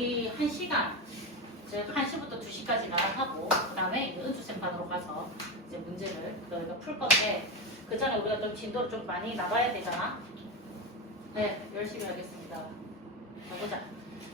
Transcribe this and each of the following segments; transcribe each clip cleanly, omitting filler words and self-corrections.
우리 1시간, 즉 1시부터 2시까지나 하고 그 다음에 이제 은수생반으로 가서 이제 문제를 너희가 풀 건데 그 전에 우리가 좀 진도를 좀 많이 나가야 되잖아. 네, 열심히 하겠습니다. 가보자.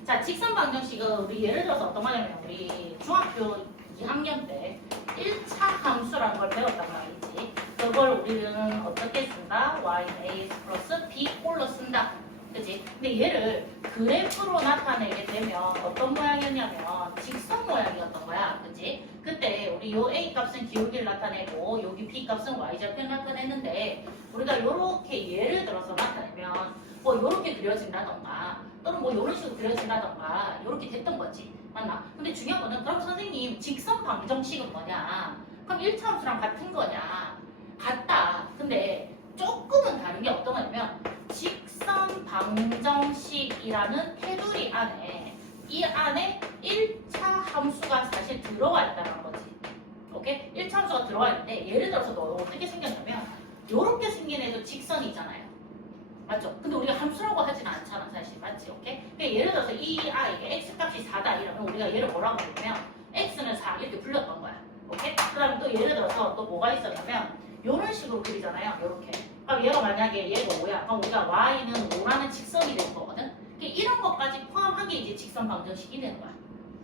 자, 직선 방정식은 우리 예를 들어서 어떤 거냐면 우리 중학교 2학년 때 1차 함수라는 걸 배웠단 말이지. 그걸 우리는 어떻게 쓴다? y는 ax 플러스 b 홀로 쓴다. 그치? 근데 얘를 그래프로 나타내게 되면 어떤 모양이었냐면 직선 모양이었던 거야. 그치? 그때 우리 요 a 값은 기울기를 나타내고 여기 b 값은 y좌표를 나타냈는데 우리가 요렇게 예를 들어서 나타내면 뭐 요렇게 그려진다던가 또는 뭐 요런 식으로 그려진다던가 요렇게 됐던 거지. 맞나? 근데 중요한 거는 그럼 선생님 직선 방정식은 뭐냐? 그럼 1차 함수랑 같은 거냐? 같다. 근데 조금은 다른 게 어떤 거냐면 직선 방정식이라는 테두리 안에 이 안에 1차 함수가 사실 들어와 있다는 거지. 오케이? 1차 함수가 들어와 있는데 예를 들어서 너 어떻게 생겼냐면 요렇게 생긴 애도 직선이잖아요. 맞죠? 근데 우리가 함수라고 하지는 않잖아 사실. 맞지? 오케이? 그러니까 예를 들어서 이 아이게 x값이 4다 이러면 우리가 얘를 뭐라고 부르면 x는 4 이렇게 불렀던 거야. 오케이? 그 다음에 또 예를 들어서 또 뭐가 있었냐면 요런 식으로 그리잖아요. 요렇게. 그럼 얘가 만약에 얘가 5야. 그럼 우리가 y는 5라는 직선이 되는 거거든. 그러니까 이런 것까지 포함한 게 이제 직선 방정식이 되는 거야.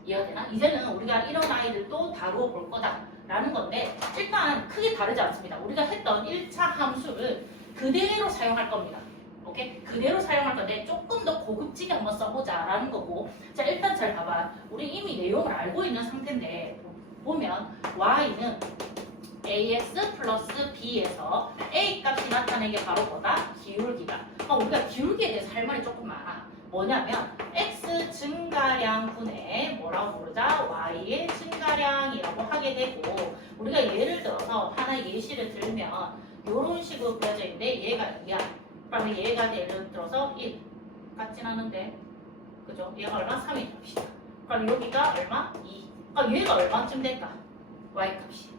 이해가 되나? 이제는 우리가 이런 아이들도 다루어 볼 거다라는 건데 일단 크게 다르지 않습니다. 우리가 했던 1차 함수를 그대로 사용할 겁니다. 오케이? 그대로 사용할 건데 조금 더 고급지게 한번 써보자라는 거고. 자, 일단 잘 봐봐. 우리 이미 내용을 알고 있는 상태인데 보면 y는 ax 플러스 b에서 a 값이 나타내게 바로 뭐다? 기울기다. 우리가 기울기에 대해서 할 말이 조금 많아. 뭐냐면 x 증가량 분의 뭐라고 부르자? y의 증가량이라고 하게 되고 우리가 예를 들어서 하나 예시를 들면 이런 식으로 그려져 있는데 얘가 2야. 그러면 얘가 예를 들어서 1 같진 않은데 그죠? 얘가 얼마? 3이 값이다. 그럼 여기가 얼마? 2. 그럼 얘가 얼마쯤 될까? y 값이.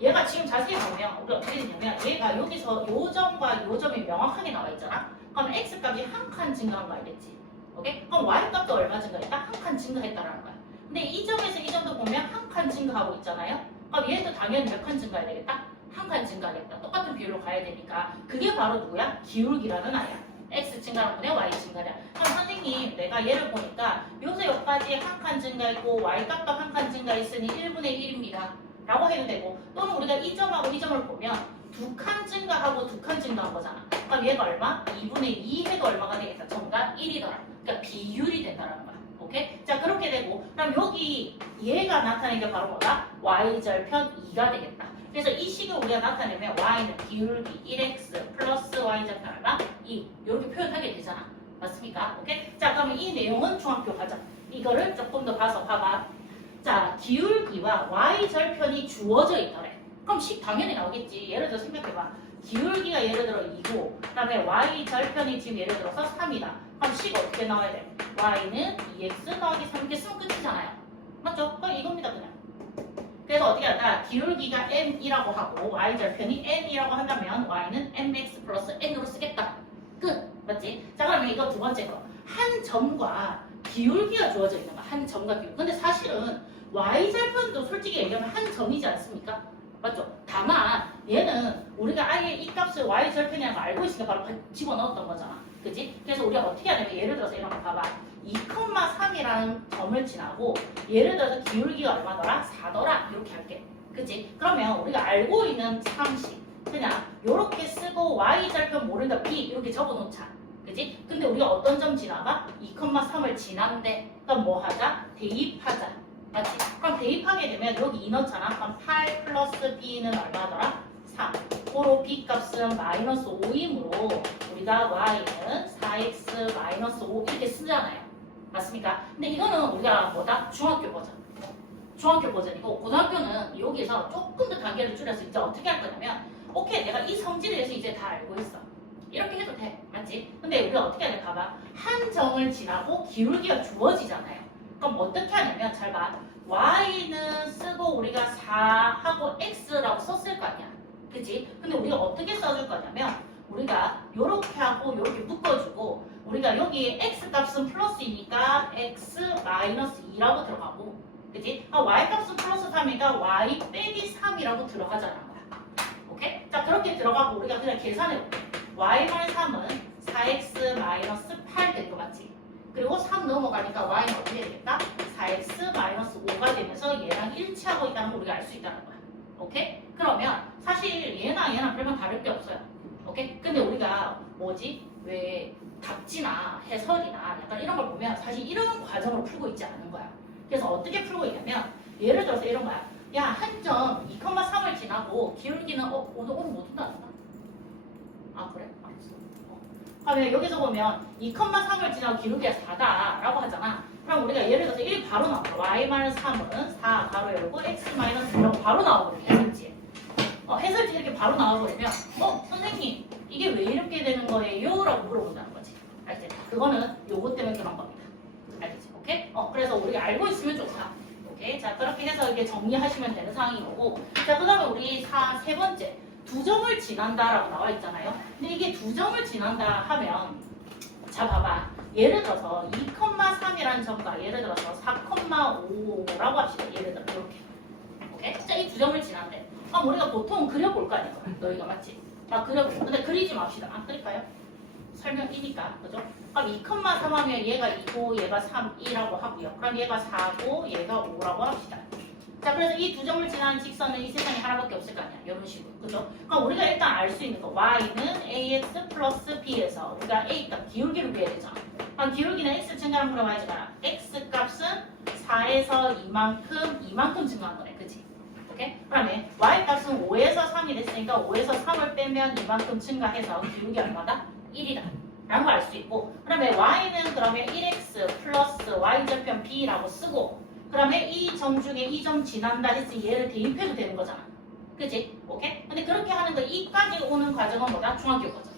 얘가 지금 자세히 보면 우리가 어떻게 되냐면 얘가 여기서 요 점과 요 점이 명확하게 나와 있잖아. 그럼 x 값이 한 칸 증가한 거 알겠지? 오케이? 그럼 y 값도 얼마 증가했다? 한 칸 증가했다라는 거야. 근데 이 점에서 이 점도 보면 한 칸 증가하고 있잖아요. 그럼 얘도 당연히 몇 칸 증가해야 되겠다? 한 칸 증가하겠다. 똑같은 비율로 가야 되니까 그게 바로 누구야? 기울기라는 아이야. x 증가량 분의 y 증가량. 그럼 선생님 내가 얘를 보니까 요새 여기까지 한 칸 증가했고 y 값도 한 칸 증가했으니 1분의 1입니다. 라고 해도 되고 또는 우리가 이 점하고 이 점을 보면 두 칸 증가하고 두 칸 증가한 거잖아. 그럼 얘가 얼마? 2분의 2 해도 얼마가 되겠다? 정답 1이더라. 그러니까 비율이 된다는 거야. 오케이? 자 그렇게 되고 그럼 여기 얘가 나타내는 게 바로 뭐다? y절편 2가 되겠다. 그래서 이 식을 우리가 나타내면 y는 기울기 1x 플러스 y절편 얼마? 2 이렇게 표현하게 되잖아. 맞습니까? 오케이? 자 그러면 이 내용은 중학교 과정. 이거를 조금 더 봐서 봐봐. 자, 기울기와 y절편이 주어져 있더래. 그럼 식 당연히 나오겠지. 예를 들어 생각해봐. 기울기가 예를 들어 2고 그 다음에 y절편이 지금 예를 들어서 3이다. 그럼 식 어떻게 나와야 돼? y는 2x 더하기 3 이렇게 쓰면 끝이잖아요. 맞죠? 그럼 이겁니다 그냥. 그래서 어떻게 한다? 기울기가 m이라고 하고 y절편이 n이라고 한다면 y는 mx 플러스 n으로 쓰겠다. 끝. 맞지? 자 그러면 이거 두 번째 거. 한 점과 기울기가 주어져 있는 거. 한 점과 기울기. 근데 사실은 y절편도 솔직히 얘기하면 한 점이지 않습니까? 맞죠? 다만 얘는 우리가 아예 이 값을 y절편이라고 알고 있으니까 바로 집어넣었던 거잖아. 그치? 그래서 우리가 어떻게 하냐면 예를 들어서 이런 거 봐봐. 2,3이라는 점을 지나고 예를 들어서 기울기가 얼마더라? 4더라. 이렇게 할게. 그치? 그러면 우리가 알고 있는 상식 그냥 이렇게 쓰고 y절편 모른다 b 이렇게 적어놓자. 그치? 근데 우리가 어떤 점 지나가? 2,3을 지난데 그럼 뭐 하자? 대입하자. 맞지? 그럼 대입하게 되면 여기 2 넣잖아. 그럼 8 플러스 b는 얼마더라? 3. 고로 b 값은 마이너스 5이므로 우리가 y는 4x 마이너스 5 이렇게 쓰잖아요. 맞습니까? 근데 이거는 우리가 뭐다? 중학교 버전. 중학교 버전이고 고등학교는 여기서 조금 더 단계를 줄여서 이제 어떻게 할 거냐면 오케이 내가 이 성질에 대해서 이제 다 알고 있어. 이렇게 해도 돼. 맞지? 근데 우리가 어떻게 하냐 봐봐. 한 점을 지나고 기울기가 주어지잖아요. 그럼 어떻게 하냐면 잘 봐. y는 쓰고 우리가 4하고 x라고 썼을 거 아니야. 그치? 근데 우리가 어떻게 써줄 거냐면 우리가 요렇게 하고 요렇게 묶어주고 우리가 여기 x 값은 플러스이니까 x 마이너스 2라고 들어가고 그치? y 값은 플러스 3이니까 y 빼기 3이라고 들어가자는 거야. 오케이? 자 그렇게 들어가고 우리가 그냥 계산해볼게. y만 3은 4x 마이너스 8 될 것 같지? 그리고 3 넘어가니까 y는 어떻게 되겠다? 4x 마이너스 5가 되면서 얘랑 일치하고 있다는 걸 우리가 알 수 있다는 거야. 오케이? 그러면 사실 얘랑 별반 다를 게 없어요. 오케이? 근데 우리가 뭐지? 왜 답지나 해설이나 약간 이런 걸 보면 사실 이런 과정으로 풀고 있지 않은 거야. 그래서 어떻게 풀고 있냐면 예를 들어서 이런 거야. 야, 한 점 2,3을 지나고 기울기는 오늘 못 온다는가? 아 그래? 알았어. 그러면 여기서 보면 2,3을 지나고 기울기가 4다라고 하잖아. 그럼 우리가 예를 들어서 1 바로 나와. y-3은 4 바로 열고 x-2라고 바로 나와버려. 해설지에. 해설지 이렇게 바로 나와버리면 선생님 이게 왜 이렇게 되는 거예요? 라고 물어본다는 거지. 알지? 그거는 요거 때문에 그런 겁니다. 알겠지? 오케이? 그래서 우리가 알고 있으면 좋다. 오케이? 자 그렇게 해서 이렇게 정리하시면 되는 상황인 거고 자 그 다음에 우리 세 번째 2점을 지난다라고 나와 있잖아요. 근데 이게 2점을 지난다 하면 자 봐봐. 예를 들어서 2,3이라는 점과 예를 들어서 4,5라고 합시다. 예를 들어 이렇게. 오케이? 자 이 2점을 지난대. 우리가 보통 그려볼 거 아니야. 너희가 맞지? 그려볼. 근데 그리지 맙시다. 그릴까요? 설명이니까. 그죠? 그럼 2,3 하면 얘가 2고 얘가 3, 2라고 하고요. 그럼 얘가 4고 얘가 5라고 합시다. 자 그래서 이 2점을 지나는 직선은 이 세상에 하나밖에 없을 거 아니야. 이런 식으로. 그죠? 그럼 우리가 일단 알 수 있는 거 y는 ax 플러스 b에서 우리가 a 값 기울기를 구해야 되잖아. 그럼 기울기는 x 증가를 물어봐야지 마. x 값은 4에서 이만큼 증가한 거네. 그치? 오케이? 그러면 y 값은 5에서 3이 됐으니까 5에서 3을 빼면 이만큼 증가해서 기울기 얼마다? 1이다. 라는 걸 알 수 있고 그러면 y는 그러면 1x 플러스 y절편 b라고 쓰고 그러면 이 점 중에 이 점 지난다 했으니 얘를 대입해도 되는 거잖아. 그치? 오케이? 근데 그렇게 하는 거 이까지 오는 과정은 뭐다? 중학교 과정.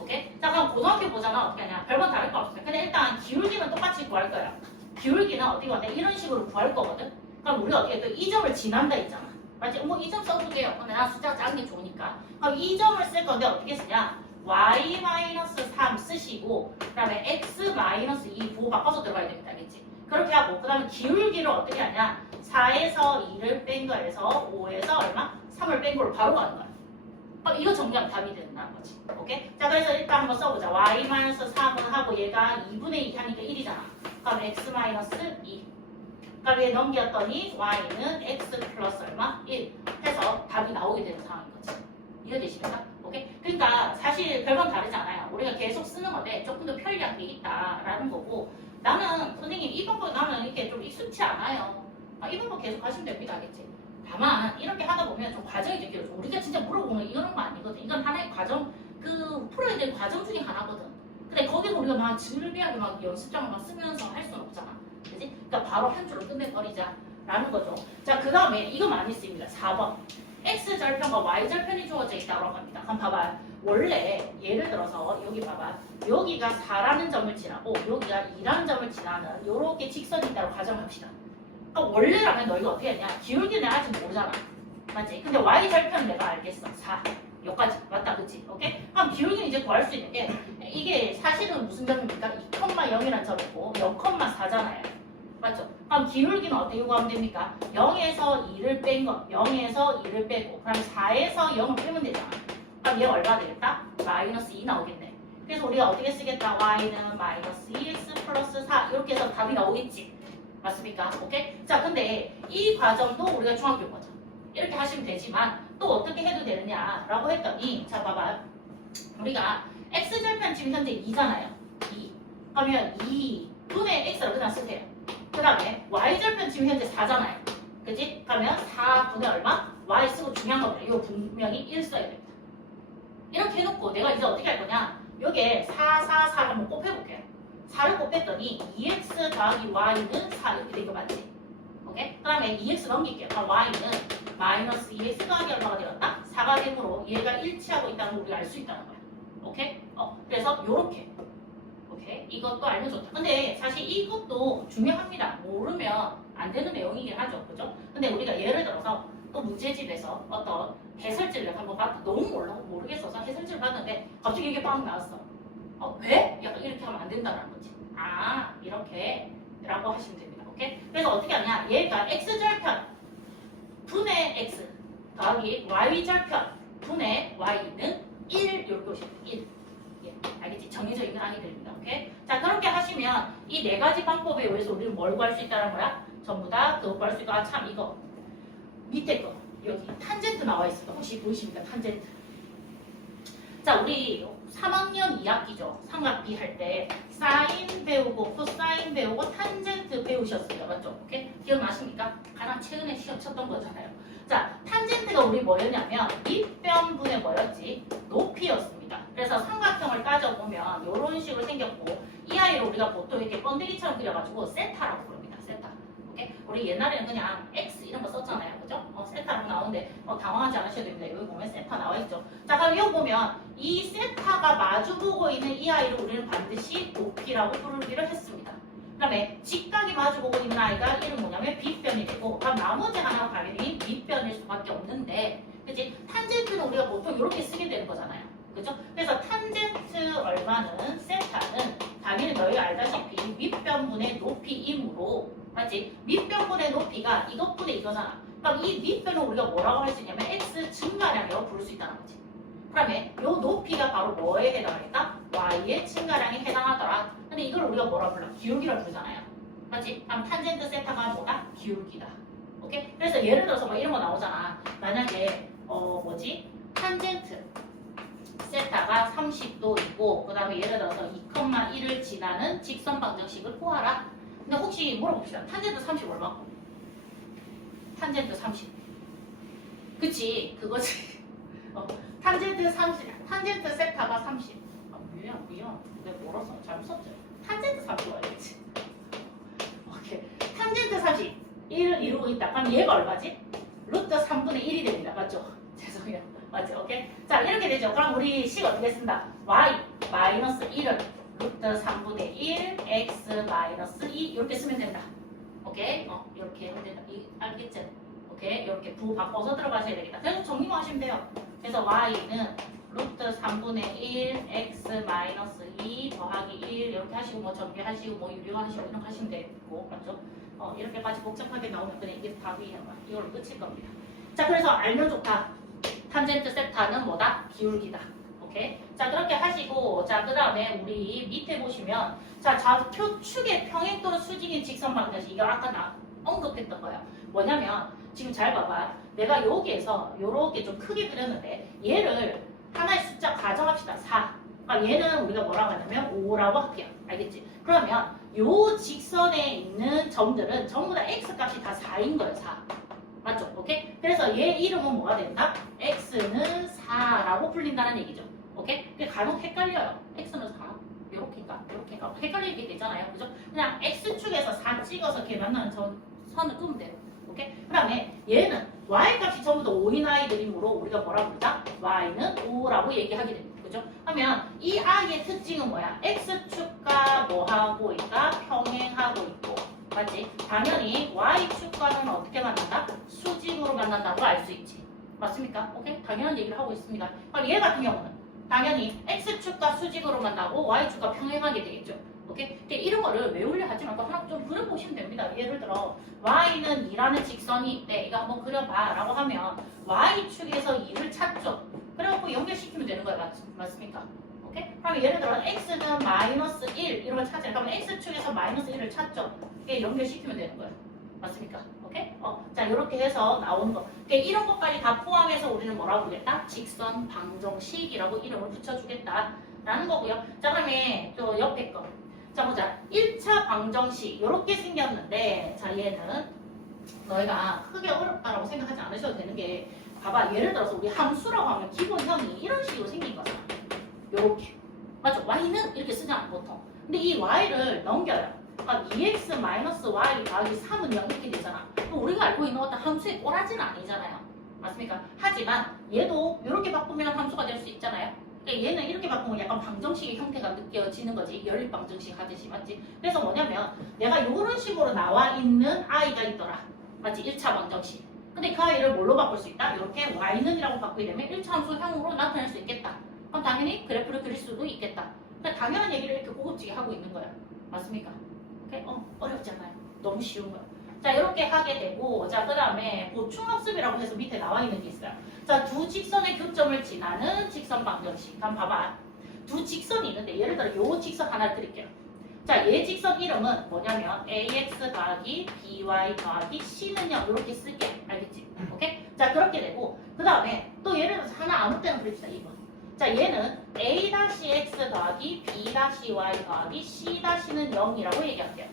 오케이? 자 그럼 고등학교 보잖아. 어떻게 하냐? 별건 다를 거 없어요. 근데 일단 기울기는 똑같이 구할 거야. 기울기는 어떻게 구할 때 이런 식으로 구할 거거든. 그럼 우리가 어떻게 해? 또 이 점을 지난다 있잖아. 맞지? 이 점 써볼게요. 근데 난 숫자 작은 게 좋으니까. 그럼 이 점을 쓸 건데 어떻게 쓰냐? y-3 쓰시고 그 다음에 x-2 보고 바꿔서 들어가야 됩니다. 알겠지? 그렇게 하고 그 다음에 기울기를 어떻게 하냐 4에서 2를 뺀 거에서 5에서 얼마? 3을 뺀 걸로 바로 가는 거야. 이거 정리하면 답이 된다는 거지. 오케이? 자 그래서 일단 한번 써보자. y-3은 하고 얘가 2분의 2 하니까 1이잖아. 그럼 x-2 그럼 얘 넘겼더니 y는 x 플러스 얼마? 1 해서 답이 나오게 되는 상황인 거지. 이해되십니까? 오케이? 그러니까 사실 별건 다르지 않아요. 우리가 계속 쓰는 건데 조금 더 편리한 게 있다라는 거고 나는 선생님 이 방법 나는 이렇게 좀 익숙치 않아요. 이 방법 계속 하시면 됩니다. 알겠지? 다만 이렇게 하다 보면 좀 과정이 좀 길어져. 우리가 진짜 물어보는 이런 거 아니거든. 이건 하나의 과정, 풀어야 될 과정 중에 하나거든. 근데 거기서 우리가 막 질비하게 막 연습장을 막 쓰면서 할 수는 없잖아. 그지? 그러니까 바로 한 줄로 끝내버리자 라는 거죠. 자, 그 다음에 이거 많이 쓰입니다. 4번. x절편과 y절편이 주어져 있다고 합니다. 그럼 봐봐. 원래 예를 들어서 여기 봐봐. 여기가 4라는 점을 지나고 여기가 2라는 점을 지나는 요렇게 직선이 있다고 가정합시다. 그러니까 원래라면 너희가 어떻게 했냐? 기울기는 아직 모르잖아. 맞지? 근데 y절편은 내가 알겠어. 4. 여기까지. 맞다. 그치? 오케이? 그럼 기울기는 이제 구할 수 있는 게 이게 사실은 무슨 점입니까? 2,0이라는 점이고 0,4잖아요. 맞죠? 그럼 기울기는 어떻게 구하면 됩니까? 0에서 2를 뺀 거, 0에서 2를 빼고 그럼 4에서 0을 빼면 되잖아. 그럼 얘가 얼마 되겠다? 마이너스 2 나오겠네. 그래서 우리가 어떻게 쓰겠다? y는 마이너스 2x 플러스 4 이렇게 해서 답이 나오겠지. 맞습니까? 오케이? 자, 근데 이 과정도 우리가 중학교 과정 이렇게 하시면 되지만 또 어떻게 해도 되느냐라고 했더니 자, 봐봐. 우리가 x절편 지금 현재 2잖아요. 2. 그러면 2분의 x를 그냥 쓰세요. 그 다음에 y절편 지금 현재 4잖아요. 그치? 그러면 4분의 얼마? y 쓰고 중요한 겁니다. 이거 분명히 1 써야 됩니다. 이렇게 해놓고 내가 이제 어떻게 할 거냐? 여기에 4, 4, 4를 한번 곱해볼게요. 4를 곱했더니 2x 더하기 y는 4 이렇게 된 거 맞지? 오케이? 그 다음에 2x 넘길게요. 그럼 y는 마이너스 2x 더하기 얼마가 되었다? 4가 되므로 얘가 일치하고 있다는 걸 우리가 알 수 있다는 거야. 오케이? 그래서 요렇게 오케이? 이것도 알면 좋다. 근데 사실 이것도 중요합니다. 모르면 안 되는 내용이긴 하죠. 그죠? 근데 우리가 예를 들어서 또 문제집에서 어떤 해설지를 한번 봤다. 너무 모르겠어서 해설지를 봤는데 갑자기 이게 막 나왔어. 왜? 약간 이렇게 하면 안 된다는 거지. 아, 이렇게 라고 하시면 됩니다. 오케이? 그래서 어떻게 하냐? 얘가 x절편 분의 x 더하기 y절편 분의 y는 1 이렇게 오시면 돼. 1. 예, 알겠지? 정해져 있는 아이들입니다. 오케이? 자, 그렇게 하시면 이 네 가지 방법에 의해서 우리는 뭘 구할 수 있다는 거야? 전부 다 그거 구할 수 있고, 아, 참, 이거. 밑에 거. 여기 탄젠트 나와 있습니다. 혹시 보이십니까? 탄젠트. 자, 우리 3학년 2학기죠. 삼각비 할 때 사인 배우고 코사인 배우고 탄젠트 배우셨어요. 맞죠? 오케이? 기억나십니까? 가장 최근에 시험 쳤던 거잖아요. 자, 탄젠트가 우리 뭐였냐면 밑변분의 뭐였지? 높이였습니다. 그래서 삼각형을 따져보면 이런 식으로 생겼고 이 아이를 우리가 보통 이렇게 번데기처럼 그려가지고 세타라고 부릅니다. 세타. 오케이? 우리 옛날에는 그냥 X 이런 거 썼잖아요. 그죠? 세타라고 나오는데 당황하지 않으셔도 됩니다. 여기 보면 세타 나와 있죠. 자, 그럼 이거 보면 이 세타가 마주보고 있는 이 아이를 우리는 반드시 높이라고 부르기로 했습니다. 그 다음에 직각이 마주보고 있는 아이가 이름 뭐냐면 빗변이 되고 그럼 나머지 하나가 당연히 밑변일 수밖에 없는데 그치? 탄젠트는 우리가 보통 이렇게 쓰게 되는 거잖아요. 그죠? 그래서 탄젠트 얼마는 세타는 당연히 너희가 알다시피 밑변분의 높이이므로 맞지? 밑변분의 높이가 이것분의 이거잖아. 그럼 이 밑변을 우리가 뭐라고 할 수 있냐면 x 증가량이라고 부를 수 있다는 거지. 그다음에 이 높이가 바로 뭐에 해당하겠다? y의 증가량에 해당하더라. 근데 이걸 우리가 뭐라 불러? 기울기라 부르잖아요. 맞지? 그럼 탄젠트 세타가 뭐다? 기울기다. 오케이? 그래서 예를 들어서 뭐 이런 거 나오잖아. 만약에 뭐지? 탄젠트 세타가 30도이고 그 다음에 예를 들어서 2,1을 지나는 직선 방정식을 구하라. 근데 혹시 물어봅시다. 탄젠트 30 얼마고? 탄젠트 30. 그치? 그거지. 탄젠트 30. 탄젠트 세타가 30. 미안. 내가 멀어서 잘못 썼죠. 탄젠트 30 알겠지? 오케이. 탄젠트 30. 1을 이루고 있다. 그럼 얘가 얼마지? 루트 3분의 1이 됩니다. 맞죠? 죄송해요. 맞죠? 오케이? 자, 이렇게 되죠. 그럼 우리 식 어떻게 쓴다? y 마이너스 1을 루트 3분의 1 x 마이너스 2 이렇게 쓰면 된다. 오케이? 이렇게 하면 된다. 알겠지? 오케이? 이렇게 부 바꿔서 들어가셔야 되겠다. 그래서 정리만 하시면 돼요. 그래서 y는 루트 3분의 1 x 마이너스 2 더하기 1 이렇게 하시고 뭐 전개하시고 뭐 유리하시고 이런 거 하시면 되고 맞죠? 이렇게까지 복잡하게 나오면 그냥 이게 답이 이걸로 끝일 겁니다. 자, 그래서 알면 좋다. 탄젠트 세타는 뭐다? 기울기다. 오케이? 자, 그렇게 하시고 자, 그 다음에 우리 밑에 보시면 자, 좌표 축의 평행 또는 수직인 직선 방정식 이거 아까 언급했던 거야. 뭐냐면 지금 잘 봐봐. 내가 여기에서 요렇게 좀 크게 그렸는데 얘를 하나의 숫자 가정합시다. 4. 그러니까 얘는 우리가 뭐라고 하냐면 5라고 할게요. 알겠지? 그러면 요 직선에 있는 점들은 전부 다 x값이 다 4인 거예요. 4. 맞죠? 오케이? 그래서 얘 이름은 뭐가 된다? x는 4라고 불린다는 얘기죠. 오케이? 그게 간혹 헷갈려요. x는 4? 요렇게인가? 요렇게인가? 헷갈리게 되잖아요. 그죠? 그냥 x축에서 4 찍어서 걔 만나는 선을 끄면 돼요. 오케이? 그 다음에 얘는 y값이 전부 다 5인 아이들이므로 우리가 뭐라 부르다? y는 5라고 얘기하게 됩니다. 그죠? 하면 이 아이의 특징은 뭐야? x축과 뭐하고 있다? 평행하고 있고 맞지? 당연히 y축과는 어떻게 만난다? 수직으로 만난다고 알 수 있지. 맞습니까? 오케이? 당연한 얘기를 하고 있습니다. 그럼 얘 같은 경우는 당연히 x축과 수직으로 만나고 y축과 평행하게 되겠죠. 오케이? 이런 거를 외우려 하지 말고 하나 좀 그려보시면 됩니다. 예를 들어 y는 2라는 직선이 있대. 이거 한번 그려봐 라고 하면 y축에서 2를 찾죠. 그래갖고 연결시키면 되는 거예요. 맞습니까? 오케이? 그럼 예를 들어 x는 마이너스 1 이런 걸 찾아요. 그러면 x축에서 마이너스 1을 찾죠. 이게 연결시키면 되는 거예요. 맞습니까? 오케이? 자, 이렇게 해서 나오는 거. 이런 것까지 다 포함해서 우리는 뭐라고 부르겠다? 직선 방정식이라고 이름을 붙여주겠다. 라는 거고요. 자, 그다음에 또 옆에 거. 자, 보자. 1차 방정식. 이렇게 생겼는데, 자, 얘는 너희가 크게 어렵다라고 생각하지 않으셔도 되는 게, 봐봐. 예를 들어서 우리 함수라고 하면 기본형이 이런 식으로 생긴 거잖아. 요렇게. 맞죠? y는 이렇게 쓰잖아, 보통. 근데 이 y를 넘겨요. 그러니까 2x-y 더하기 3은 0 이렇게 되잖아. 그럼 우리가 알고 있는 어떤 함수의 꼬라지는 아니잖아요. 맞습니까? 하지만 얘도 이렇게 바꾸면 함수가 될 수 있잖아요. 그러니까 얘는 이렇게 바꾸면 약간 방정식의 형태가 느껴지는 거지. 연립 방정식 하듯이. 맞지? 그래서 뭐냐면 내가 이런 식으로 나와 있는 i가 있더라. 맞지? 1차 방정식. 근데 그 아이를 뭘로 바꿀 수 있다? 이렇게 y는이라고 바꾸게 되면 1차 함수형으로 나타낼 수 있겠다. 그럼 당연히 그래프를 그릴 수도 있겠다. 그러니까 당연한 얘기를 이렇게 고급지게 하고 있는 거야. 맞습니까? 오케이? 어렵지 않아요. 너무 쉬운 거야. 자, 이렇게 하게 되고, 자, 그 다음에 보충학습이라고 해서 밑에 나와 있는 게 있어요. 자, 두 직선의 교점을 지나는 직선 방정식. 한번 봐봐. 두 직선이 있는데, 예를 들어 요 직선 하나 드릴게요. 자, 얘 직선 이름은 뭐냐면 ax 더하기 by 더하기 c는 0 이렇게 쓸게. 알겠지? 오케이? 자, 그렇게 되고, 그 다음에 또 예를 들어서 하나 아무 때나 그립시다. 2번. 자, 얘는 a-x 더하기 b-y 더하기 c-는 0이라고 얘기할게요.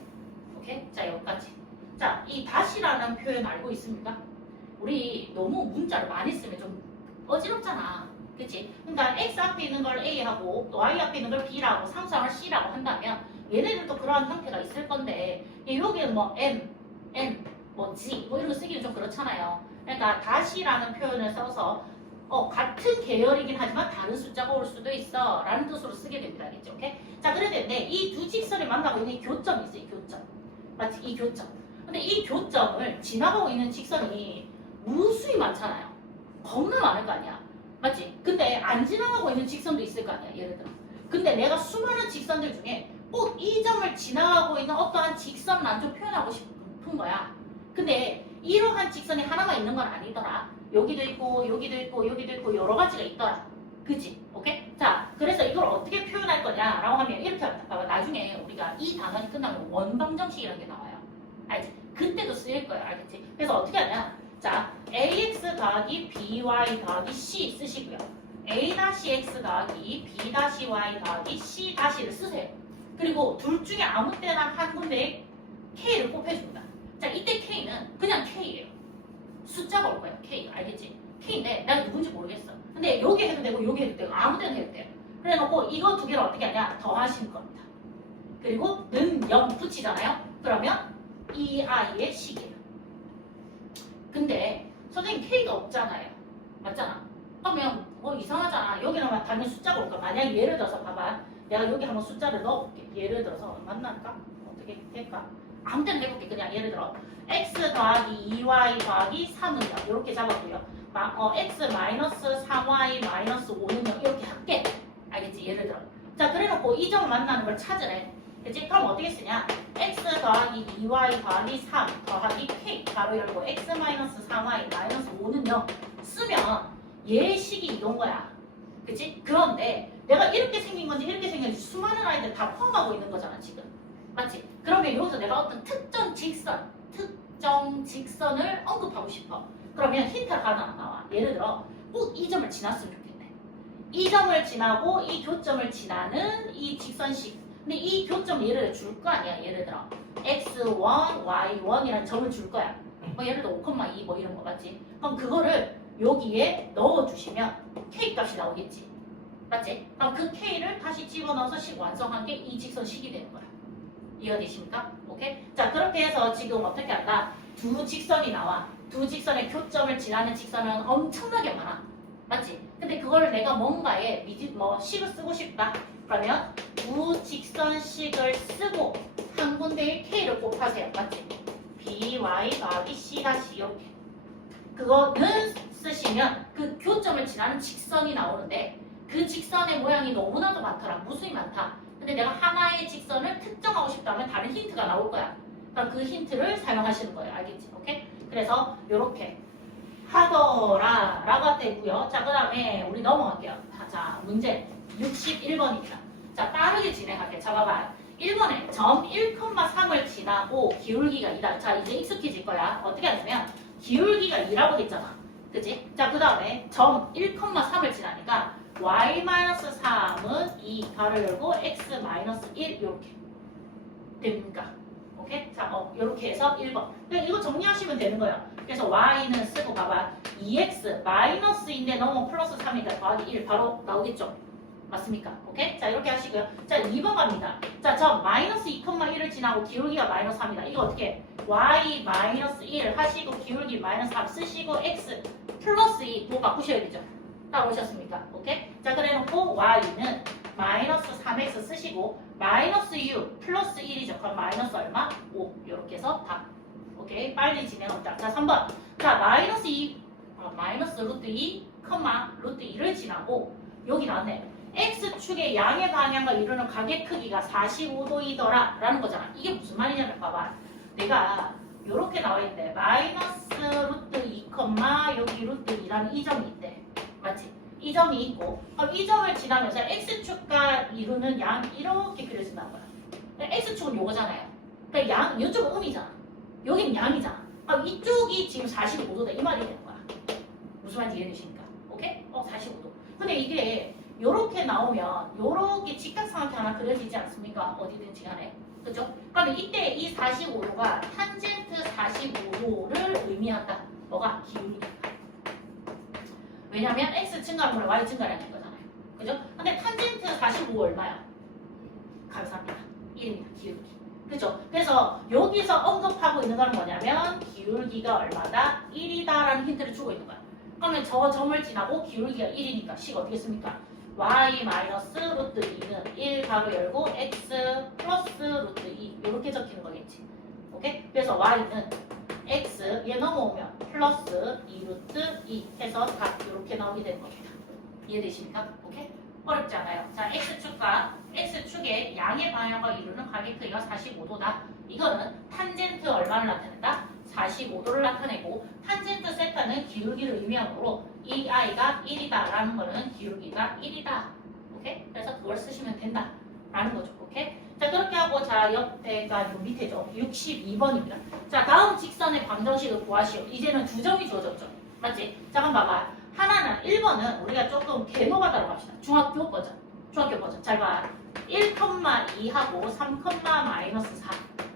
오케이? 자, 여기까지. 자, 이 다시라는 표현 알고 있습니까? 우리 너무 문자를 많이 쓰면 좀 어지럽잖아. 그치? 그러니까 x 앞에 있는 걸 a하고 y 앞에 있는 걸 b라고 상수항을 c라고 한다면 얘네들도 그러한 형태가 있을 건데 여기는 뭐 m, 뭐 g 뭐 이런 거 쓰기는 좀 그렇잖아요. 그러니까 다시라는 표현을 써서 같은 계열이긴 하지만 다른 숫자가 올 수도 있어 라는 뜻으로 쓰게 됩니다. 알겠죠? 오케이? 자, 그랬는데 이 두 직선이 만나고 있는 이 교점이 있어요. 이 교점. 맞지? 이 교점. 근데 이 교점을 지나가고 있는 직선이 무수히 많잖아요. 겁나 많을 거 아니야. 맞지? 근데 안 지나가고 있는 직선도 있을 거 아니야. 예를 들어. 근데 내가 수많은 직선들 중에 꼭 이 점을 지나가고 있는 어떠한 직선을 난 좀 표현하고 싶은 거야. 근데 이러한 직선이 하나만 있는 건 아니더라. 여기도 있고 여기도 있고 여기도 있고 여러 가지가 있더라. 그치? 오케이? 자, 그래서 이걸 어떻게 표현할 거냐라고 하면 이렇게 합니다. 봐봐. 나중에 우리가 이 단원이 끝나면 원방정식이라는 게 나와요. 알지? 그때도 쓰일 거예요. 알겠지? 그래서 어떻게 하냐? 자, ax 더하기 by 더하기 c 쓰시고요. a-x 더하기 b-y 더하기 c-를 쓰세요. 그리고 둘 중에 아무 때나 한 군데에 k를 곱해줍니다. 자, 이때 k는 그냥 k예요. 숫자가 올 거예요. K. 알겠지? K인데 내가 누군지 모르겠어. 근데 여기 해도 되고 여기 해도 되고 아무 데나 해도 돼요. 그래 놓고 이거 두 개를 어떻게 하냐? 더하시는 겁니다. 그리고 는 0 붙이잖아요? 그러면 이 아이의 식이에요. 근데 선생님 K가 없잖아요. 맞잖아? 그러면 이상하잖아. 여기는 당연히 숫자가 올까? 만약에 예를 들어서 봐봐. 내가 여기 한번 숫자를 넣어볼게. 예를 들어서 만날까? 어떻게 될까? 아무 때나 해볼게. 그냥 예를 들어 x 더하기 2y 더하기 3은요. 이렇게 잡았고요. x 마이너스 3y 마이너스 5는요. 이렇게 할게. 알겠지? 예를 들어. 자, 그래놓고 이 점 만나는 걸 찾으래. 그치? 그럼 어떻게 쓰냐? x 더하기 2y 더하기 3 더하기 k 바로 열고 x 마이너스 3y 마이너스 5는요. 쓰면 얘의 식이 이건 거야. 그치? 그런데 내가 이렇게 생긴 건지 이렇게 생긴 건지 수많은 아이들 다 포함하고 있는 거잖아, 지금. 맞지? 그러면 여기서 내가 어떤 특정 직선을 언급하고 싶어. 그러면 힌트가 하나 나와. 예를 들어 꼭 이 점을 지났으면 좋겠네. 이 점을 지나고 이 교점을 지나는 이 직선식. 근데 이 교점 예를 들어 줄 거 아니야. 예를 들어 x1, y1이라는 점을 줄 거야. 뭐 예를 들어 5,2 뭐 이런 거 맞지? 그럼 그거를 여기에 넣어주시면 k 값이 나오겠지. 맞지? 그럼 그 k를 다시 집어넣어서 식 완성한 게 이 직선식이 되는 거야. 이해되십니까? 오케이? 자, 그렇게 해서 지금 어떻게 한다? 두 직선이 나와. 두 직선의 교점을 지나는 직선은 엄청나게 많아. 맞지? 근데 그걸 내가 뭔가에 식을 쓰고 싶다. 그러면 두 직선식을 쓰고 한 군데에 k를 곱하세요. 맞지? by 더하기 c 다시 이렇게. 그거는 쓰시면 그 교점을 지나는 직선이 나오는데 그 직선의 모양이 너무나도 많더라. 무수히 많다. 근데 내가 하나의 직선을 특정하고 싶다면 다른 힌트가 나올 거야. 그러니까 그 힌트를 사용하시는 거예요. 알겠지? 오케이? 그래서 이렇게 하더라 라가 되고요. 자, 그 다음에 우리 넘어갈게요. 자, 문제 61번입니다. 자, 빠르게 진행할게요. 자, 봐봐. 1번에 점 1,3을 지나고 기울기가 2다. 자, 이제 익숙해질 거야. 어떻게 하냐면 기울기가 2라고 했잖아. 그치? 자, 그 다음에 점 1,3을 지나니까 y-3은 2 가로 열고 x-1 이렇게 됩니까? 오케이? 자, 이렇게 해서 1번. 이거 정리하시면 되는 거예요. 그래서 y는 쓰고 봐봐. 2x 마이너스인데 넘어 플러스 3이다. 더하기 1 바로 나오겠죠? 맞습니까? 오케이? 자, 이렇게 하시고요. 자, 2번 갑니다. 자, 점 마이너스 2,1을 지나고 기울기가 마이너스 3이다. 이거 어떻게? y 마이너스 1 하시고 기울기 마이너스 3 쓰시고 x 플러스 2 뭐 바꾸셔야 되죠? 따라오셨습니까? 오케이? 자, 그래 놓고 y는 마이너스 3x 쓰시고 마이너스 6 플러스 1이죠. 그럼 마이너스 얼마? 5 이렇게 해서 답. 오케이. 빨리 진행합니다. 자, 3번. 자, 마이너스 루트 2, 루트 2를 지나고 여기 나왔네. X축의 양의 방향과 이루는 각의 크기가 45도이더라 라는 거잖아. 이게 무슨 말이냐면 봐봐. 내가 이렇게 나와 있는데 마이너스 루트 2, 여기 루트 2라는 이 점이 있대. 맞지? 이 점이 있고 그럼 이 점을 지나면서 X축과 이루는 양 이렇게 그려진다는 거야. X축은 요거잖아요. 그러니까 양, 이쪽은 음이잖아. 여기는 양이잖아. 그럼 이쪽이 지금 45도다 이 말이 되는 거야. 무슨 말인지 이해되십니까? 오케이? 45도. 근데 이게 요렇게 나오면 요렇게 직각삼각형 하나 그려지지 않습니까? 어디든지 간에. 그죠? 그러면 이때 이 45도가 탄젠트 45도를 의미한다. 뭐가? 기울기. 왜냐면 x 증가하면 y 증가라는 거잖아요. 그죠? 근데 탄젠트 45 얼마야? 감사합니다. 1입니다. 기울기. 그죠? 그래서 여기서 언급하고 있는 건 뭐냐면 기울기가 얼마다? 1이다라는 힌트를 주고 있는 거야. 그러면 저 점을 지나고 기울기가 1이니까 식 어떻게 씁니까? y 마이너스 루트 2는 1 가로 열고 x 플러스 루트 2 이렇게 적히는 거겠지. 오케이? 그래서 y는 x 얘 넘어오면 플러스 2 루트 2 해서 다 이렇게 나오게 되는 겁니다. 이해되십니까? 오케이? 어렵지 않아요. 자, X축의 양의 방향과 이루는 각의 크기가 45도다. 이거는 탄젠트 얼마를 나타낸다? 45도를 나타내고 탄젠트 세타는 기울기를 의미하므로 이 i가 1이다 라는 거는 기울기가 1이다. 오케이? 그래서 그걸 쓰시면 된다 라는 거죠. 오케이? 자, 그렇게 하고 자 옆에가 요 밑에죠. 62번입니다. 자, 다음 직선의 방정식을 구하시오. 이제는 두 점이 주어졌죠. 맞지? 자, 한번 봐봐. 하나는 1번은 우리가 조금 개노가다로 갑시다. 중학교 버전. 잘 봐. 1,2하고 3,-4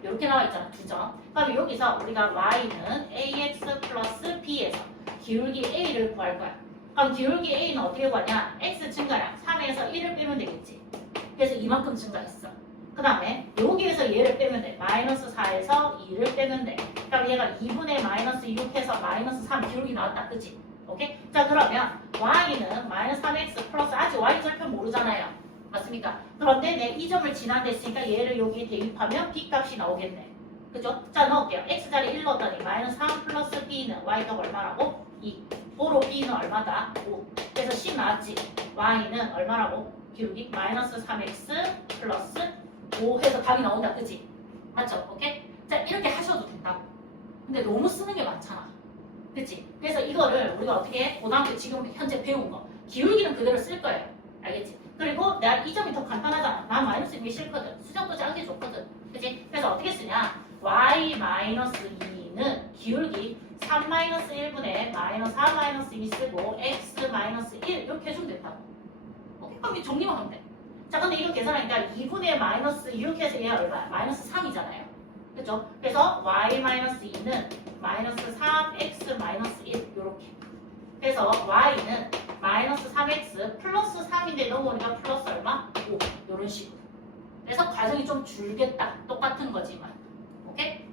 이렇게 나와 있잖아. 두 점. 그럼 여기서 우리가 y는 ax 플러스 b에서 기울기 a를 구할 거야. 그럼 기울기 a는 어떻게 구하냐? x 증가량 3에서 1을 빼면 되겠지. 그래서 이만큼 증가했어. 그 다음에 여기에서 얘를 빼면 돼. 마이너스 4에서 2를 빼면 돼. 그럼 얘가 2분의 마이너스 6해서 마이너스 3 기울기 나왔다. 그치? 오케이? 자, 그러면 y는 마이너스 3x 플러스 아직 y 절편 모르잖아요. 맞습니까? 그런데 내 이 점을 지나댔으니까 얘를 여기에 대입하면 b 값이 나오겠네. 그죠? 자, 넣을게요. x자리 1 넣었더니 마이너스 3 플러스 b는 y값 얼마라고? 2. 보로 b는 얼마다? 5. 그래서 c 나왔지? y는 얼마라고? 기울기 마이너스 3x 플러스 5 해서 답이 나온다. 그치? 맞죠? 오케이? 자, 이렇게 하셔도 된다고. 근데 너무 쓰는 게 많잖아. 그치? 그래서 이거를 우리가 어떻게 해? 고등학교 지금 현재 배운 거 기울기는 그대로 쓸 거예요. 알겠지? 그리고 내가 이 점이 더 간단하잖아. 난 마이너스 2이 싫거든. 수정도 짱게 좋거든. 그치? 그래서 어떻게 쓰냐? y 마이너스 2는 기울기 3 마이너스 1분의 마이너스 4 마이너스 2 쓰고 x 마이너스 1 이렇게 해주면 된다고. 오케이? 그럼 이 정리만 하면 돼. 자, 근데 이거 계산하니까 2분의 마이너스 이렇게 해서 얘가 얼마야? 마이너스 3이잖아요. 그죠? 그래서 y 마이너스 2는 마이너스 3x 마이너스 1 요렇게. 그래서 y는 마이너스 3x 플러스 3인데 넘어오니까 플러스 얼마? 5 요런 식으로. 그래서 과정이 좀 줄겠다. 똑같은 거지만. 오케이?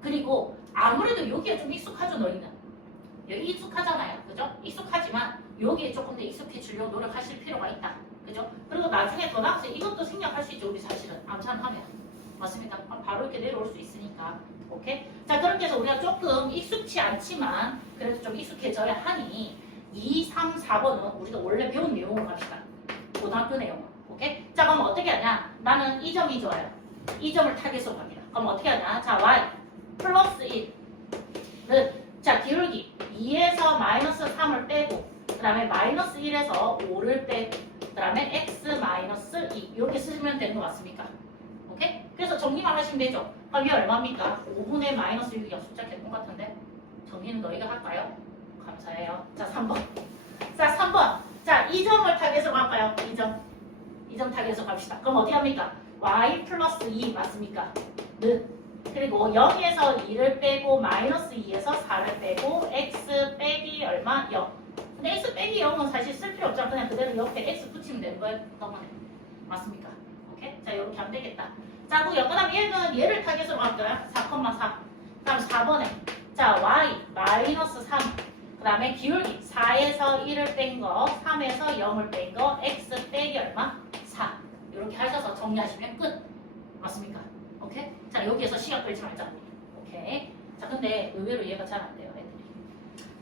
그리고 아무래도 여기가 좀 익숙하죠, 너희는. 여기 익숙하잖아요. 그죠? 익숙하지만 여기에 조금 더 익숙해지려고 노력하실 필요가 있다. 그죠? 그리고 나중에 고등학생 이것도 생략할 수 있죠, 우리 사실은. 암산하면. 맞습니까? 바로 이렇게 내려올 수 있으니까. 오케이? 자, 그렇게 해서 우리가 조금 익숙치 않지만 그래도 좀 익숙해져야 하니 2, 3, 4번은 우리가 원래 배운 내용으로 갑시다. 고등학교 내용으로. 오케이? 자, 그럼 어떻게 하냐? 나는 이 점이 좋아요. 이 점을 타겟으로 갑니다. 그럼 어떻게 하냐? 자, y 플러스 1는 자, 기울기 2에서 마이너스 3을 빼고 그 다음에 마이너스 1에서 5를 빼고 그 다음에 x 마이너스 2 이렇게 쓰시면 되는 거 맞습니까? 오케이? 그래서 정리만 하시면 되죠. 그럼 이게 얼마입니까? 5분의 마이너스 6이야. 숫자 개똥 같은데? 정리는 너희가 할까요? 감사해요. 자, 3번. 자, 3번. 자, 이 점을 타겟으로 갈까요? 이 점 타겟으로 갑시다. 그럼 어떻게 합니까? y 플러스 2 맞습니까? 는 그리고 0에서 2를 빼고 마이너스 2에서 4를 빼고 x 빼기 얼마? 0. 근데 x 빼기 0은 사실 쓸 필요 없잖아. 그냥 그대로 옆에 x 붙이면 되는 거예요. 맞습니까? 오케이? 자, 이렇게 하면 되겠다. 자, 그 다음 얘를 타겟으로 갈까요? 4,4. 다음 4번에 자, y 마이너스 3. 그 다음에 기울기 4에서 1을 뺀 거, 3에서 0을 뺀 거, x 빼기 얼마? 4. 이렇게 하셔서 정리하시면 끝. 맞습니까? 오케이? 자, 여기에서 시간 끌지 말자. 오케이? 자, 근데 의외로 이해가 잘 안 돼요, 애들이.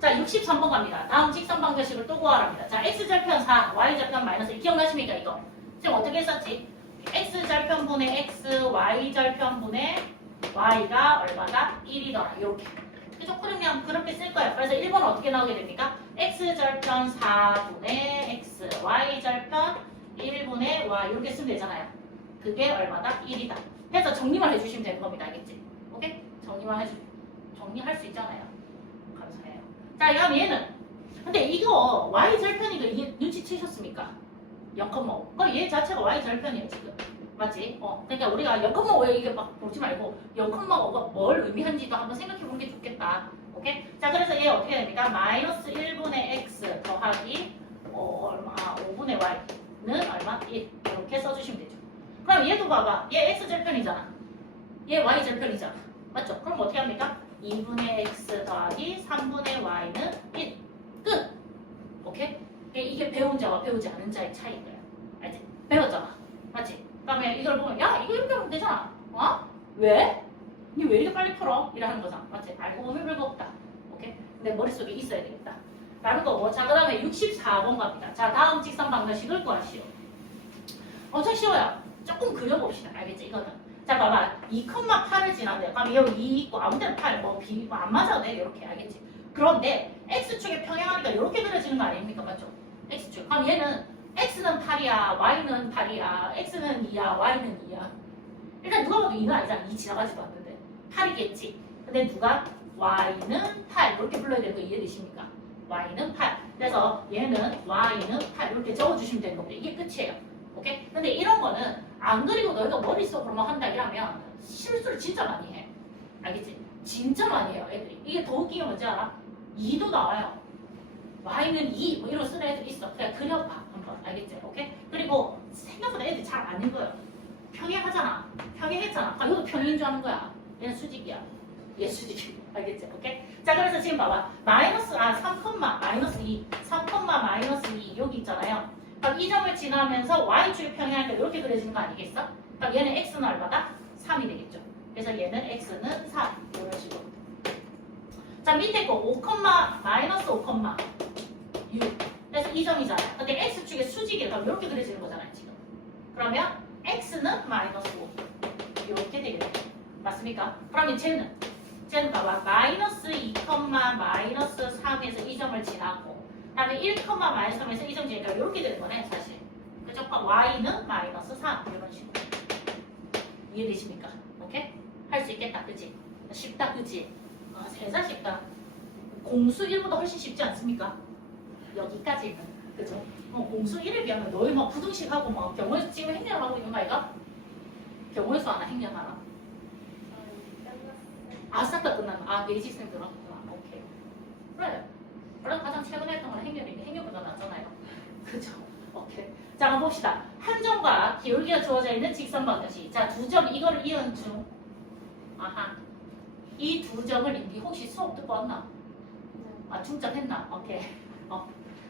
자, 63번 갑니다. 다음 직선 방정식을 또 구하랍니다. 자, x절편 4, y절편 마이너스 1. 기억나십니까, 이거? 지금 어떻게 했었지? x절편분의 x, y절편분의 y가 얼마다? 1이더라. 이렇게. 그죠? 그러면 그렇게 쓸 거예요. 그래서 1번은 어떻게 나오게 됩니까? x절편 4분의 x, y절편 1분의 y 이렇게 쓰면 되잖아요. 그게 얼마다? 1이다. 해서 정리만 해주시면 되는 겁니다. 알겠지? 오케이? 정리할 수 있잖아요. 감사해요. 자, 그럼 얘는 근데 이거 y절편이가 이게 눈치채셨습니까? 0,5. 그럼 얘 자체가 y절편이에요, 지금. 맞지? 그러니까 우리가 0,5에 이게 막 보지 말고 0,5가 뭘 의미하는지도 한번 생각해 보는 게 좋겠다. 오케이? 자, 그래서 얘 어떻게 됩니까? 마이너스 1분의 x 더하기 얼마? 5분의 y는 얼마? 1. 이렇게 써주시면 되죠. 그럼 얘도 봐봐. 얘 x절편이잖아. 얘 y절편이잖아. 맞죠? 그럼 어떻게 합니까? 2분의 x 더하기 3분의 y는 1. 끝! 오케이? 이게 배운 자와 배우지 않은 자의 차이인 거야. 알지? 배웠잖아. 맞지? 그다음에 이걸 보면 야 이거 이렇게 하면 되잖아. 왜? 니 왜 이렇게 빨리 풀어? 이러는 거잖아. 맞지? 알고 보면 별거 없다. 오케이? 근데 머릿속에 있어야 되겠다. 라는 거고. 자, 그 다음에 64번 갑니다. 자, 다음 직선 방정식을 구하시오. 엄청 쉬워요. 조금 그려봅시다. 알겠지? 이거는. 자, 봐봐. 2,8을 지나면 그럼 여기 2 있고 아무 데나 8, 안 맞아도 돼. 이렇게. 알겠지? 그런데 x축의 평행하니까 이렇게 그려지는 거 아닙니까? 맞죠? x축. 그럼 얘는 x는 8이야, y는 8이야, x는 2야, y는 2야. 일단 누가 봐도 2는 아니잖아. 2 지나가지도 않는데. 8이겠지. 근데 누가 y는 8 이렇게 불러야 되는 거 이해되십니까? y는 8. 그래서 얘는 y는 8 이렇게 적어주시면 되는 겁니다. 이게 끝이에요. 오케이? 근데 이런 거는 안 그리고 너희가 머릿속으로만 한다 이러면 실수를 진짜 많이 해. 알겠지? 진짜 많이 해요, 애들이. 이게 더 웃긴 게 뭔지 알아? 2도 나와요. y는 2, 뭐 이런 쓰는 애들 있어. 그냥 그려봐, 한번. 알겠지? 오케이? 그리고 생각보다 애들이 잘 안 읽어요. 평행하잖아. 평행했잖아. 이것도 평행인 줄 아는 거야. 얘는 수직이야. 얘 수직이야. 알겠지? 오케이? 자, 그래서 지금 봐봐. 3, 마이너스 2. 3, 마이너스 2. 여기 있잖아요. 그럼 이 점을 지나면서 y축이 평행하니까 이렇게 그려지는 거 아니겠어? 그럼 얘는 x는 얼마다? 3이 되겠죠. 그래서 얘는 x는 3. 이런 식으로. 자, 밑에 거 5, 마이너스 5, 6. 그래서 이 점이잖아요. 근데 x축의 수직이 그럼 이렇게 그려지는 거잖아요, 지금. 그러면 x는 마이너스 5. 이렇게 되겠네요. 맞습니까? 그러면 쟤는 봐봐. 마이너스 2, 마이너스 3에서 이 점을 지나고 그 다음에 1, 마이너스 3에서 이 점 지나니까 이렇게 되는 거네, 사실. 그죠? y는 마이너스 3. 이런 식으로. 이해되십니까? 오케이? 할 수 있겠다, 그치? 쉽다, 그치? 세상 쉽다. 공수 1보다 훨씬 쉽지 않습니까? 여기까지는. 그죠? 공수 1에 비하면 너희 막 부등식하고 막 경우에서 지금 행렬하고 있는 거 아이가? 경우에서 하나 행렬하나? 싹 다 끝났나? 내지생 들었구나. 오케이. 그래. 원래 가장 최근에 했던 건 행렬인데 행렬보다 낫잖아요. 그죠? 오케이. 자, 한번 봅시다. 한 점과 기울기가 주어져 있는 직선 방정식. 자, 두 점, 이거를 이은 중. 이 두 점을 니 혹시 수업 듣고 왔나? 중점했나? 오케이.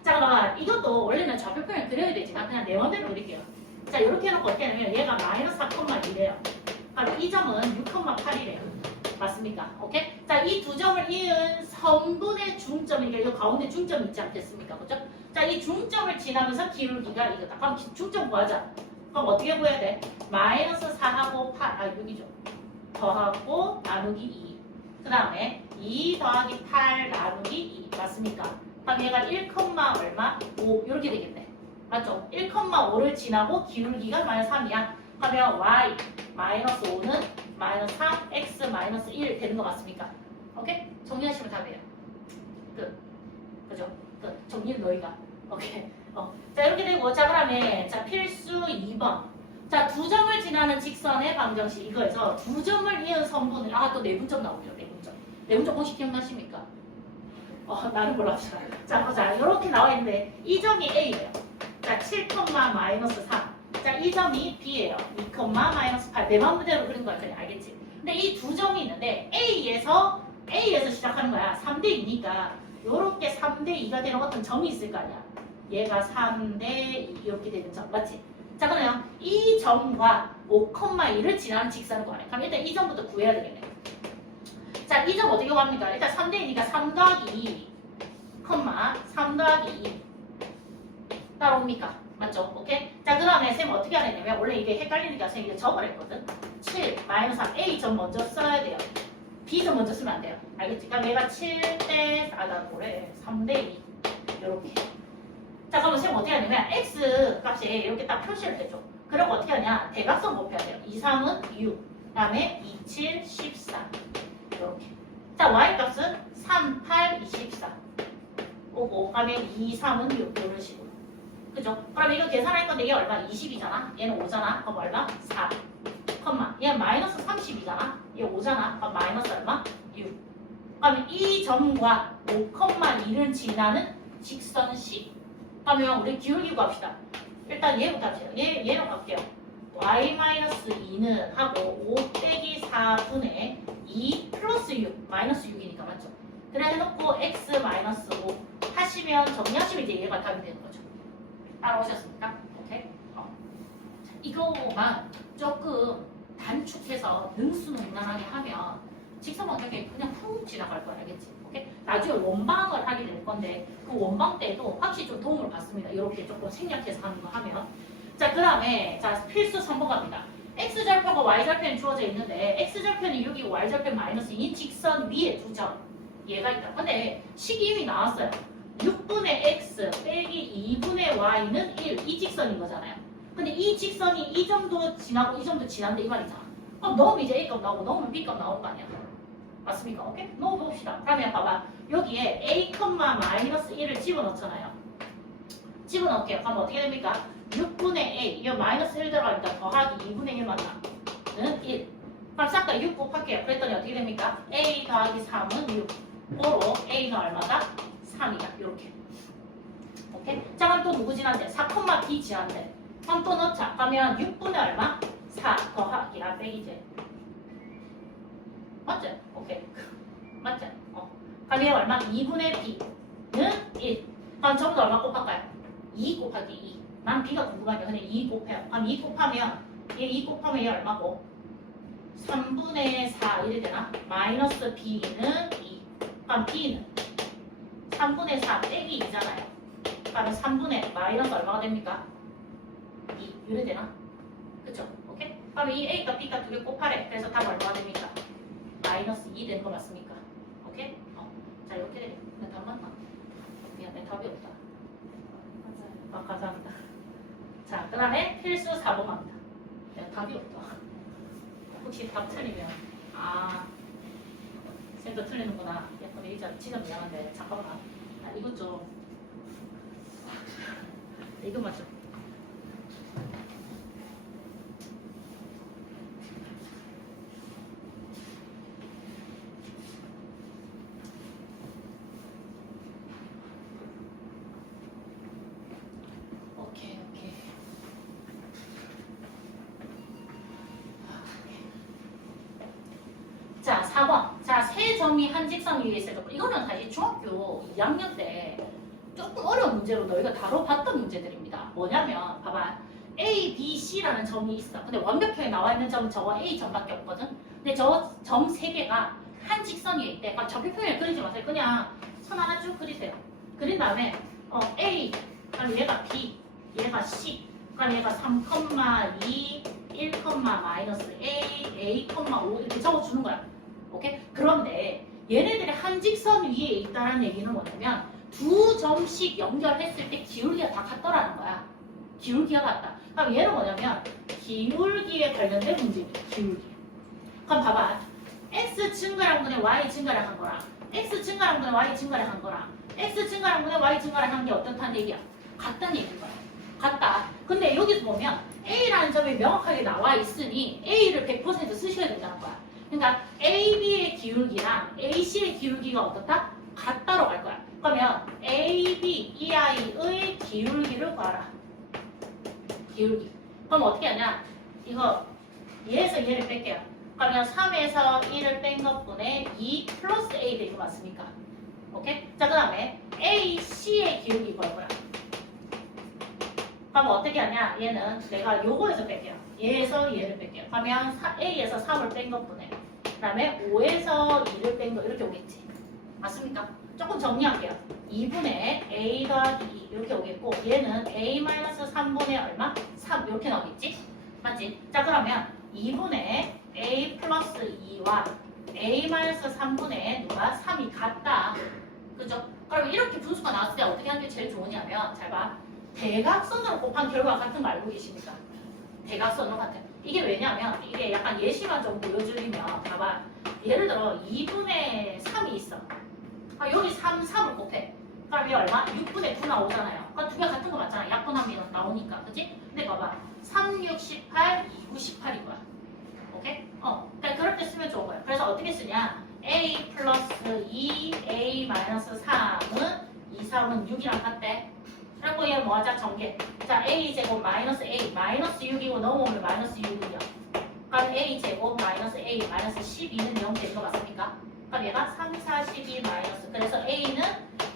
자, 봐봐. 이것도 원래는 좌표표를 그려야 되지만 그냥 내 맘대로 그릴게요. 자, 이렇게 해놓고 어떻게 하냐면 얘가 마이너스 4,2래요. 그럼 이 점은 6,8이래요. 맞습니까? 오케이? 자, 이 두 점을 이은 선분의 중점이니까 이 가운데 중점이 있지 않겠습니까? 그죠? 자, 이 중점을 지나면서 기울기가 이거다. 그럼 중점 구하자. 그럼 어떻게 구해야 돼? 마이너스 4하고 8, 6이죠. 더하고 나누기 2. 그 다음에 2 더하기 8 나누기 2. 맞습니까? 그럼 얘가 1, 얼마? 5 이렇게 되겠네. 맞죠? 1,5를 지나고 기울기가 마이너스 3이야. 그러면 y 마이너스 5는 마이너스 3, x 마이너스 1 되는 거 맞습니까? 오케이? 정리하시면 답이에요. 끝. 그죠? 끝. 정리는 너희가. 오케이. 자, 이렇게 되고, 자, 그다음에 자, 필수 2번. 자, 두 점을 지나는 직선의 방정식 이거에서 두 점을 이은 선분을 또 내분점 나오죠. 내분점. 내분점 공식 기억나십니까? 나는 몰랐어요. 자, 보자. 이렇게 나와 있는데 이 점이 A예요. 자, 7, 마이너스 3. 자, 이 점이 B예요. 2, 마이너스 8. 내 마음대로 그린 거야. 그냥 알겠지? 근데 이 두 점이 있는데 A에서 시작하는 거야. 3대 2니까 요렇게 3대 2가 되는 어떤 점이 있을 거 아니야. 얘가 3대 2 이렇게 되는 점. 맞지? 자, 그러면 이 점과 5,2를 지나는 직선을 구하래. 그럼 일단 이 점부터 구해야 되겠네. 자, 자, 이 점 어떻게 구합니까? 일단 3대이니까 3 더하기 2, 3 더하기 2 따라옵니까? 맞죠? 오케이? 자, 그 다음에 쌤 어떻게 하냐면 원래 이게 헷갈리니까 쌤 이게 접을 했거든. 7 마이너스 3 A 점 먼저 써야 돼요. B 점 먼저 쓰면 안 돼요. 알겠지? 그럼 얘가 7대 나 뭐래? 3대 2 이렇게. 자, 그러면 쌤 어떻게 하냐면 X 값에 이렇게 딱 표시를 해줘. 그리고 어떻게 하냐? 대각선 곱해야 돼요. 2, 3은 6, 그 다음에 2, 7, 14 이렇게. 자, Y 값은 3, 8, 24 오고, 그 다음에 2, 3은 6 이런 식으로. 그죠? 그럼 이거 계산할 건데 얘 얼마? 20이잖아. 얘는 5잖아. 그럼 얼마? 4. 얘는 마이너스 30이잖아. 얘 5잖아. 그럼 마이너스 얼마? 6. 그러면 이 점과 5,2를 지나는 직선식. 그러면 우리 기울기 구합시다. 일단 얘부터 합시다. 얘로 갈게요. y-2는 하고 5 빼기 4분의 2 플러스 6. 마이너스 6이니까 맞죠? 그래 해놓고 x 마이너스 5 하시면 정리하시면 이제 얘가 답이 되는 거죠. 따라오셨습니까? 오케이? 이거만 조금 단축해서 능수능란하게 하면 직선방정에 그냥 훅 지나갈 거야. 알겠지? 오케이? 나중에 원방을 하게 될 건데 그 원방 때도 확실히 좀 도움을 받습니다. 이렇게 조금 생략해서 하는 거 하면. 자, 그 다음에 자 필수 3번 갑니다. x절편과 y절편이 주어져 있는데 x절편이 6이고 y절편 마이너스 2인 직선 위에 두 점. 얘가 있다. 근데 식이 이미 나왔어요. 6분의 x 빼기 2분의 y는 1. 이 직선인 거잖아요. 근데 이 직선이 이 점도 지나고 이 점도 지난데 이 말이잖아. 그럼 넣으면 이제 A값 나오고 넣으면 B값 나오는 거 아니야? 맞습니까? 오케이? 넣어봅시다. 그러면 봐봐. 여기에 A, 마이너스 1을 집어넣잖아요. 집어넣을게요. 그럼 어떻게 됩니까? 6분의 A, 이 마이너스 1 들어가니까 더하기 2분의 1 맞나? 는 1. 그럼 싹 다 6 곱할게요. 그랬더니 어떻게 됩니까? A 더하기 3은 6. 고로 A는 얼마다? 3이다. 이렇게. 오케이? 자, 그럼 또 누구 지난데? 4, B 지난데. 그럼 또 넣자. 그러면 6분의 얼마? 4 더하기 빼기지. 맞지? 오케이. 맞지? 그럼 얘 얼마? 2분의 B는 1. 그럼 전부 다 얼마 곱할까요? 2 곱하기 2. 난 B가 궁금하니까 그냥 2 곱해요. 그럼 2 곱하면 얘 2 곱하면 얘 얼마고? 3분의 4 이래 되나? 마이너스 B는 2. 그럼 B는 3분의 4 빼기 2잖아요. 그러면 3분의 마이너스 얼마가 됩니까? 2. 이래 되나? 그쵸? 오케이? 그럼 이 A과 B가 두 개 곱하래. 그래서 답 얼마가 됩니까? 마이너스 2 되는 거 맞습니까? 오케이? 자, 이렇게 되네. 답 맞나? 미안, 내 답이 없다. 맞아요. 감사합니다. 자, 그 다음에 필수 4번 갑니다. 답이 없다. 혹시 답 틀리면, 쌤도 틀리는구나. 예쁜데 이자 진짜 미안한데, 잠깐만. 이것 좀. 이것만 좀. 자, 4번. 자, 세 점이 한 직선 위에 있을 거. 이거는 사실 중학교 2학년 때 조금 어려운 문제로 너희가 다뤄봤던 문제들입니다. 뭐냐면, 봐봐. A, B, C라는 점이 있어. 근데 완벽하게 나와 있는 점은 저거 A 점밖에 없거든. 근데 저 점 세 개가 한 직선 위에 있대. 그러니까 좌표평을 그리지 마세요. 그냥 선 하나 쭉 그리세요. 그린 다음에 A, 그럼 얘가 B, 얘가 C, 그럼 얘가 3,2, 1, 마이너스 A, A,5 이렇게 적어주는 거야. 오케이? 그런데 얘네들이 한 직선 위에 있다는 얘기는 뭐냐면 두 점씩 연결했을 때 기울기가 다 같더라는 거야. 기울기가 같다. 그럼 얘는 뭐냐면 기울기에 관련된 문제입니다. 기울기. 그럼 봐봐. X 증가량 분의 Y 증가량 한 거랑 X 증가량 분의 Y 증가량 한 거랑 X 증가량 분의 Y 증가량 한 게 어떻다는 얘기야? 같다는 얘기인 거야. 같다. 근데 여기서 보면 A라는 점이 명확하게 나와 있으니 A를 100% 쓰셔야 된다는 거야. 그러니까 AB의 기울기랑 AC의 기울기가 어떻다? 같다로 갈 거야. 그러면 AB, EI의 기울기를 구하라. 기울기. 그럼 어떻게 하냐? 이거 얘에서 얘를 뺄게요. 그러면 3에서 1을 뺀 것분의 2 플러스 A 되는 거 맞습니까? 오케이? 자, 그 다음에 AC의 기울기 구할 거야. 그럼 어떻게 하냐? 얘는 내가 요거에서 뺄게요. 얘에서 얘를 뺄게요. 그러면 A에서 3을 뺀 것분에 다음에 5에서 2를 뺀 거 이렇게 오겠지. 맞습니까? 조금 정리할게요. 2분의 a 더하기 2 이렇게 오겠고 얘는 a-3분의 얼마? 3 이렇게 나오겠지? 맞지? 자 그러면 2분의 a 플러스 2와 a-3분의 누가 3이 같다. 그죠? 그럼 이렇게 분수가 나왔을 때 어떻게 하는 게 제일 좋으냐면 잘 봐. 대각선으로 곱한 결과 같은 거 알고 계십니까? 대각선으로 같은. 이게 왜냐면 이게 약간 예시만 좀 보여드리면 봐봐. 예를 들어 2분의 3이 있어. 여기 3을 곱해. 그럼 이 얼마? 6분의 9 나오잖아요. 그러니까 두 개 같은 거 맞잖아. 약분하면 나오니까. 그치? 근데 봐봐. 3, 6, 18, 2, 9, 18인 거야. 오케이? 그러니까 그럴 때 쓰면 좋은 거야. 그래서 어떻게 쓰냐? a 플러스 2, a 마이너스 3은 2, 3은 6이랑 같대. 그리고 얘 뭐하자? 전개. 자, a 제곱 마이너스 a 마이너스 6이고 넘어오면 마이너스 6이요. 그럼 a 제곱 마이너스 a 마이너스 12는 0 되는 거 맞습니까? 그럼 얘가 3, 4, 12 마이너스. 그래서 a는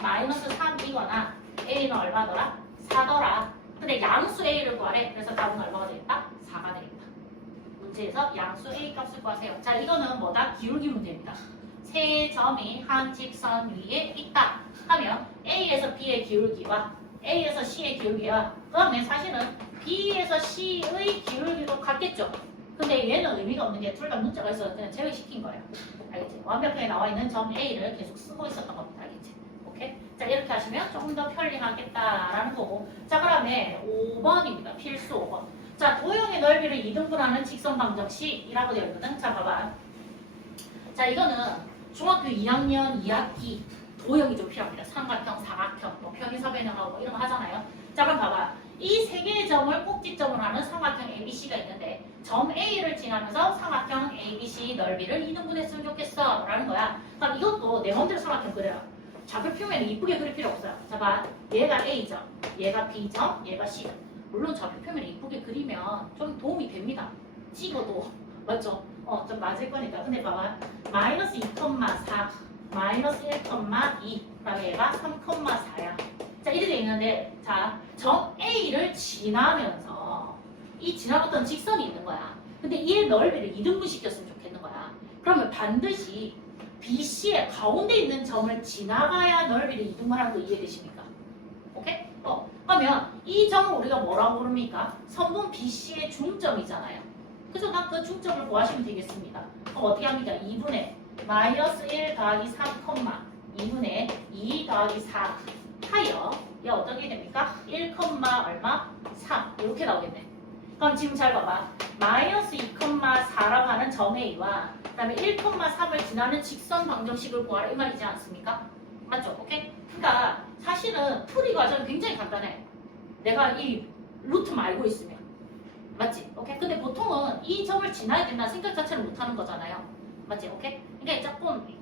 마이너스 3이거나 a는 얼마더라? 4더라. 근데 양수 a를 구하래. 그래서 답은 얼마가 되겠다? 4가 되겠다. 문제에서 양수 a 값을 구하세요. 자, 이거는 뭐다? 기울기 문제입니다. 세 점이 한 직선 위에 있다 하면 a에서 b의 기울기와 a에서 c의 기울기와 그다음에 사실은 b에서 c의 기울기도 같겠죠. 근데 얘는 의미가 없는 게 둘 다 문자가 있어서 그냥 제외시킨 거예요. 알겠지? 완벽하게 나와 있는 점 a를 계속 쓰고 있었던 겁니다. 알겠지? 오케이? 자, 이렇게 하시면 조금 더 편리하겠다라는 거고. 자, 그다음에 5번입니다. 필수 5번. 자, 도형의 넓이를 2등분하는 직선 방정식이라고 되어 있거든. 자, 봐봐. 자, 이거는 중학교 2학년 2학기 도형이 좀 필요합니다. 삼각형, 사각형, 뭐 편의사 변형하고 뭐 이런 거 하잖아요. 자, 그럼 봐봐. 이 세 개의 점을 꼭지점으로 하는 삼각형 ABC가 있는데 점 A를 지나면서 삼각형 ABC 넓이를 2등분했으면 좋겠어 라는 거야. 그럼 이것도 내 맘대로 삼각형 그려라. 좌표 표면을 이쁘게 그릴 필요 없어요. 자, 봐. 얘가 A점, 얘가 B점, 얘가 C점. 물론 좌표 표면을 이쁘게 그리면 좀 도움이 됩니다. 찍어도. 맞죠? 좀 맞을 거니까. 근데 봐봐. 마이너스 2,4, 마이너스 1,2, 그다음에 얘가 3,4야. 자, 이렇게 돼 있는데, 자, 점 A를 지나면서 이 지나갔던 직선이 있는 거야. 근데 이 넓이를 2등분 시켰으면 좋겠는 거야. 그러면 반드시 BC의 가운데 있는 점을 지나가야 넓이를 2등분하는 거 이해되십니까? 오케이? 그러면 이 점을 우리가 뭐라고 부릅니까? 선분 BC의 중점이잖아요. 그래서 난 그 중점을 구하시면 되겠습니다. 그럼 어떻게 합니까? 2분의 마이너스 1 더하기 3, 2분의 2 더하기 4 하여 얘 어떻게 됩니까? 1, 얼마? 3 이렇게 나오겠네. 그럼 지금 잘 봐봐. 마이너스 2,4라고 하는 점 A와 그 다음에 1,3을 지나는 직선 방정식을 구하라 이 말이지 않습니까? 맞죠? 오케이? 그러니까 사실은 풀이 과정은 굉장히 간단해. 내가 이 루트만 알고 있으면. 맞지? 오케이? 근데 보통은 이 점을 지나야 된다는 생각 자체를 못하는 거잖아요. 맞지? 오케이? 그러니까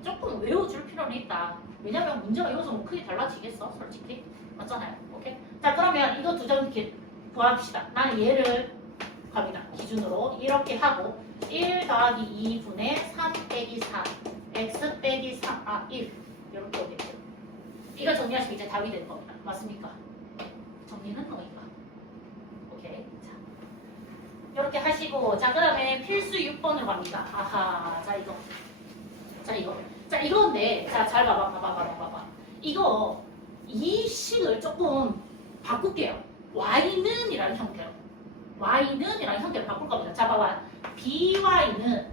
조금 외워줄 필요는 있다. 왜냐면 문제가 여기서 뭐 크게 달라지겠어? 솔직히. 맞잖아요. 오케이? 자, 그러면 이거 두 점 구합시다. 나는 얘를 갑니다. 기준으로 이렇게 하고 1 더하기 2분의 3 빼기 4 x 빼기 1 이렇게 오겠죠. 이거 정리하시면 이제 답이 되는 겁니다. 맞습니까? 정리는 너희가. 오케이. 자, 이렇게 하시고 자, 그 다음에 필수 6번으로 갑니다. 아하. 자, 이거. 자, 이건데 자, 잘 봐봐. 이거 이 식을 조금 바꿀게요. y는 이라는 형태로. y는 이라는 형태로 바꿀 겁니다. 자, 봐봐. by는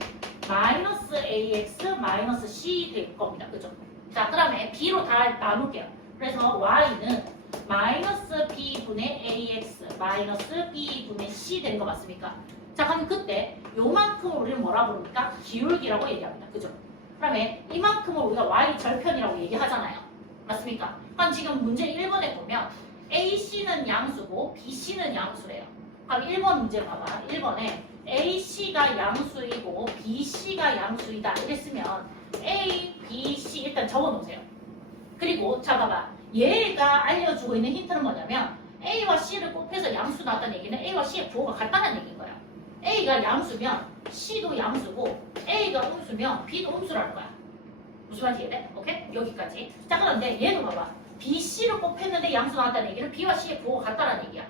마이너스 ax 마이너스 c 될 겁니다. 그죠? 자, 그 다음에 b로 다 나눌게요. 그래서 y는 마이너스 b분의 ax 마이너스 b분의 c 되는 거 맞습니까? 자, 그럼 그때 요만큼을 우리는 뭐라 부릅니까? 기울기라고 얘기합니다. 그죠? 그 다음에 이만큼을 우리가 y 절편이라고 얘기하잖아요. 맞습니까? 그럼 지금 문제 1번에 보면 AC는 양수고 BC는 양수래요. 그럼 1번 문제 봐봐. 1번에 AC가 양수이고 BC가 양수이다 이랬으면 A, B, C 일단 적어놓으세요. 그리고 자 봐봐. 얘가 알려주고 있는 힌트는 뭐냐면 A와 C를 곱해서 양수 나왔다는 얘기는 A와 C의 부호가 같다는 얘기인 거야. A가 양수면 C도 양수고 A가 음수면 B도 음수라는 거야. 무슨 말인지 이해돼? 오케이? 여기까지. 자, 그런데 얘도 봐봐. B, C를 곱했는데 양수 나왔다는 얘기는 B와 C의 부호가 같다는 얘기야.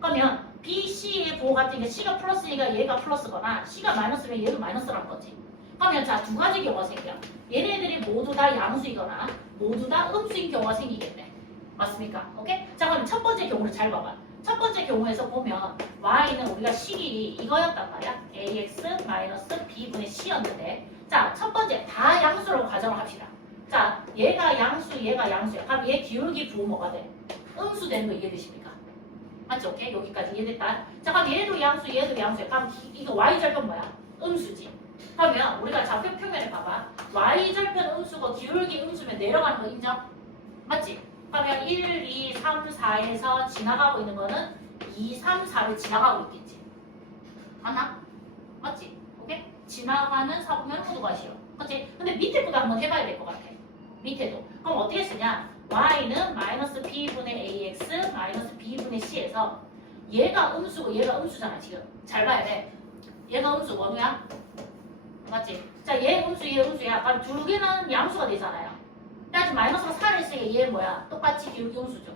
그러면 B, C의 부호 같은 게 C가 플러스니까 얘가 플러스거나 C가 마이너스면 얘도 마이너스라는 거지. 그러면 자, 두 가지 경우가 생겨. 얘네들이 모두 다 양수이거나 모두 다 음수인 경우가 생기겠네. 맞습니까? 오케이? 자, 그럼 첫 번째 경우를 잘 봐봐. 첫 번째 경우에서 보면 y는 우리가 식이 이거였단 말이야. ax-b분의 c였는데 자, 첫 번째 다 양수라고 가정을 합시다. 자, 얘가 양수, 얘가 양수야. 그럼 얘 기울기 부호 뭐가 돼? 음수 되는 거 이해되십니까? 맞죠? 오케이? 여기까지 이해됐다. 자, 그럼 얘도 양수, 얘도 양수야. 그럼 이거 y절편 뭐야? 음수지. 그러면 우리가 좌표 표면에 봐봐. y절편 음수고 기울기 음수면 내려가는 거 인정? 맞지? 그러면 1, 2, 3, 4에서 지나가고 있는 거는 2, 3, 4를 지나가고 있겠지. 맞나? 맞지? 오케이? 지나가는 사보면 모두가 싫어. 그치? 근데 밑에 것도 한번 해봐야 될 것 같아. 밑에도. 그럼 어떻게 쓰냐? y는 마이너스 b분의 ax 마이너스 b분의 c에서 얘가 음수고 얘가 음수잖아 지금. 잘 봐야 돼. 얘가 음수 원우야? 맞지? 자, 얘 음수, 얘 음수야. 그럼 두 개는 양수가 되잖아요. 따지면 마이너스가 4를 쓰게 얘 뭐야? 똑같이 기울기 음수죠.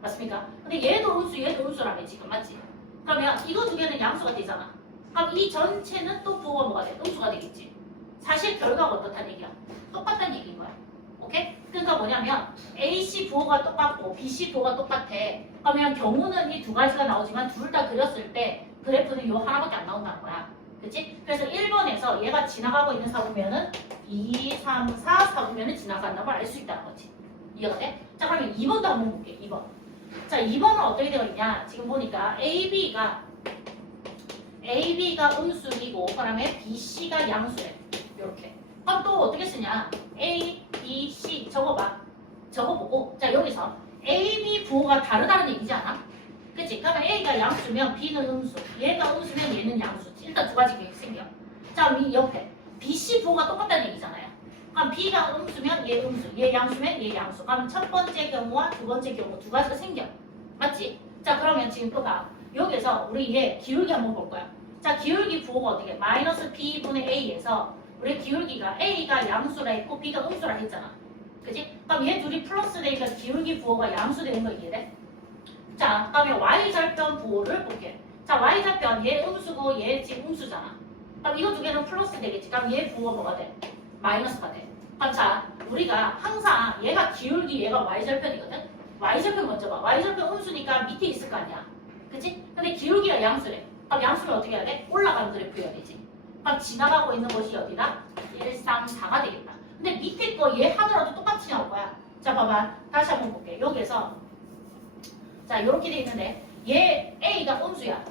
맞습니까? 근데 얘도 음수, 얘도 음수라며 지금. 맞지? 그러면 이거 두 개는 양수가 되잖아. 그럼 이 전체는 또 부호가 뭐가 돼? 음수가 되겠지. 사실 결과가 어떻다는 얘기야? 똑같다는 얘기인 거야. 오케이? 그러니까 뭐냐면 AC 부호가 똑같고 BC 부호가 똑같아. 그러면 경우는 이 두 가지가 나오지만 둘 다 그렸을 때 그래프는 요 하나밖에 안 나온다는 거야. 그치? 그래서 1번에서 얘가 지나가고 있는 사보면은 2, 3, 4 사보면은 지나간다는 걸 알 수 있다는 거지. 이해가 돼? 자, 그러면 2번도 한번 볼게. 2번. 자, 2번은 어떻게 되어 있냐? 지금 보니까 AB가 음수이고 그다음에 BC가 양수래. 이렇게. 그럼 또 어떻게 쓰냐? A, B, C 적어봐. 적어보고 자, 여기서 A, B 부호가 다르다는 얘기지 않아? 그치? 그러면 A가 양수면 B는 음수, 얘가 음수면 얘는 양수지. 일단 두 가지 계획 생겨. 자, 이 옆에 BC 부호가 똑같다는 얘기잖아요. 그럼 B가 음수면 얘 음수, 얘 양수면 얘 양수. 그럼 첫 번째 경우와 두 번째 경우 두 가지가 생겨. 맞지? 자, 그러면 지금 또 봐. 여기서 우리 얘 기울기 한번 볼 거야. 자, 기울기 부호가 어떻게? 마이너스 B분의 A에서 우리 기울기가 A가 양수라 했고 B가 음수라 했잖아. 그치? 그럼 얘 둘이 플러스 되니까 기울기 부호가 양수 되는 거 이해돼? 자, 그다음에 y절편 부호를 볼게. 자, y절편 얘 음수고 얘 지금 음수잖아. 그럼 이거 두 개는 플러스 되겠지. 그럼 얘 부호가 뭐가 돼? 마이너스가 돼. 그럼 자, 우리가 항상 얘가 기울기 얘가 y절편이거든. y절편 먼저 봐. y절편 음수니까 밑에 있을 거 아니야. 그치? 근데 기울기가 양수래. 그럼 양수를 어떻게 해야 돼? 올라가는 그래프여야 되지. 그럼 지나가고 있는 것이 어디다? 1, 3, 4가 되겠다. 근데 밑에 거 얘 하더라도 똑같이 나올 거야. 자, 봐봐. 다시 한번 볼게. 여기에서 자, 이렇게 돼 있는데 얘 A가 음수야.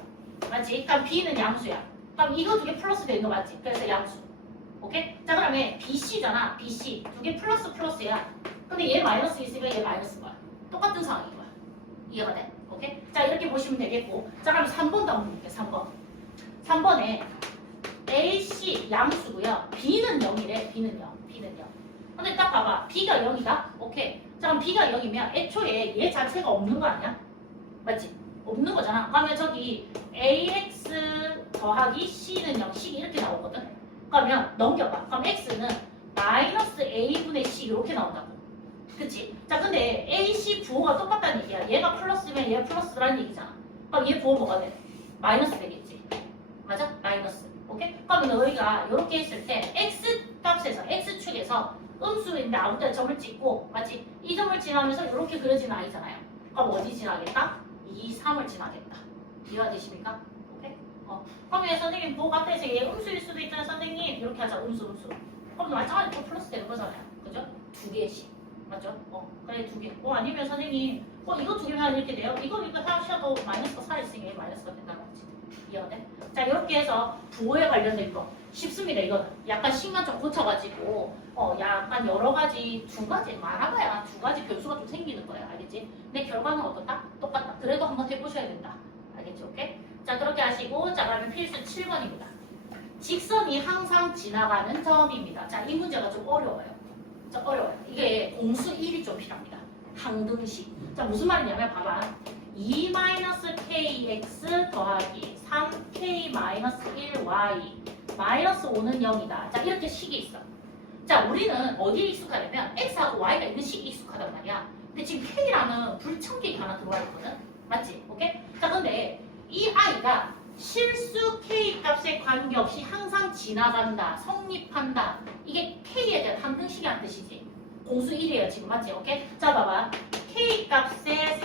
맞지? 그럼 B는 양수야. 그럼 이거 두 개 플러스 되는 거 맞지? 그래서 양수. 오케이? 자, 그러면 BC잖아. BC. 두 개 플러스 플러스야. 근데 얘 마이너스 있으니까 얘 마이너스인 거야. 똑같은 상황인 거야. 이해가 돼? 오케이? 자, 이렇게 보시면 되겠고. 자, 그럼 3번도 한번 볼게요. 3번. 3번에 AC 양수고요. B는 0이래. B는 0. B는 0. 근데 딱 봐봐. B가 0이다? 오케이. 자, 그럼 B가 0이면 애초에 얘 자체가 없는 거 아니야? 맞지? 없는 거잖아. 그러면 저기 AX 더하기 C는 0, C 이렇게 나오거든? 그러면 넘겨봐. 그럼 X는 마이너스 A분의 C 이렇게 나온다고. 그치? 자, 근데 AC 부호가 똑같다는 얘기야. 얘가 플러스면 얘 플러스라는 얘기잖아. 그럼 얘 부호 뭐가 돼? 마이너스 되겠지. 맞아? 마이너스. 오케이? 그러면 너희가 이렇게 했을 때 X 값에서, X축에서 음수인데 아무 때나 점을 찍고, 맞지? 이 점을 지나면서 이렇게 그려지는 아니잖아요. 그럼 어디 지나겠다? 2, 3을 지나겠다. 이해가 되십니까? 오케이? 그럼 얘 선생님 부호 같아서 얘 음수일 수도 있잖아 선생님. 이렇게 하자. 음수. 그럼 마찬가지로 또 플러스 되는 거잖아요. 그죠? 두 개씩. 맞죠? 그래 두 개. 아니면 선생님 이거 두 개만 이렇게 돼요? 이거 하셔도 마이너스가 살아있으니 마이너스가 된다는 거지. 이해가 돼? 자, 이렇게 해서 부호에 관련된 거 쉽습니다. 이거는 약간 식만 좀 고쳐가지고 약간 여러 가지 두 가지 말아봐야 두 가지 변수가 좀 생기는 거예요. 알겠지? 근데 결과는 어떻다? 똑같다. 그래도 한번 해보셔야 된다. 알겠지? 오케이? 자, 그렇게 하시고 자, 그러면 필수 7번입니다. 직선이 항상 지나가는 점입니다. 자, 이 문제가 좀 어려워요. 자, 어려워요. 이게 공수 1이 좀 필요합니다. 항등식. 자, 무슨 말이냐면 봐봐. 2-kx 더하기 3k-1y 마이너스 5는 0이다. 자, 이렇게 식이 있어. 자, 우리는 어디에 익숙하냐면 x하고 y가 있는 식이 익숙하단 말이야. 근데 지금 k라는 불청객이 하나 들어와 있거든. 맞지? 오케이? 자, 근데 이 i가 실수 k 값에 관계없이 항상 지나간다, 성립한다. 이게 k에 대한 함등식이라는 뜻이지. 공수 1이에요 지금 맞지? 오케이? 자 봐봐. k 값에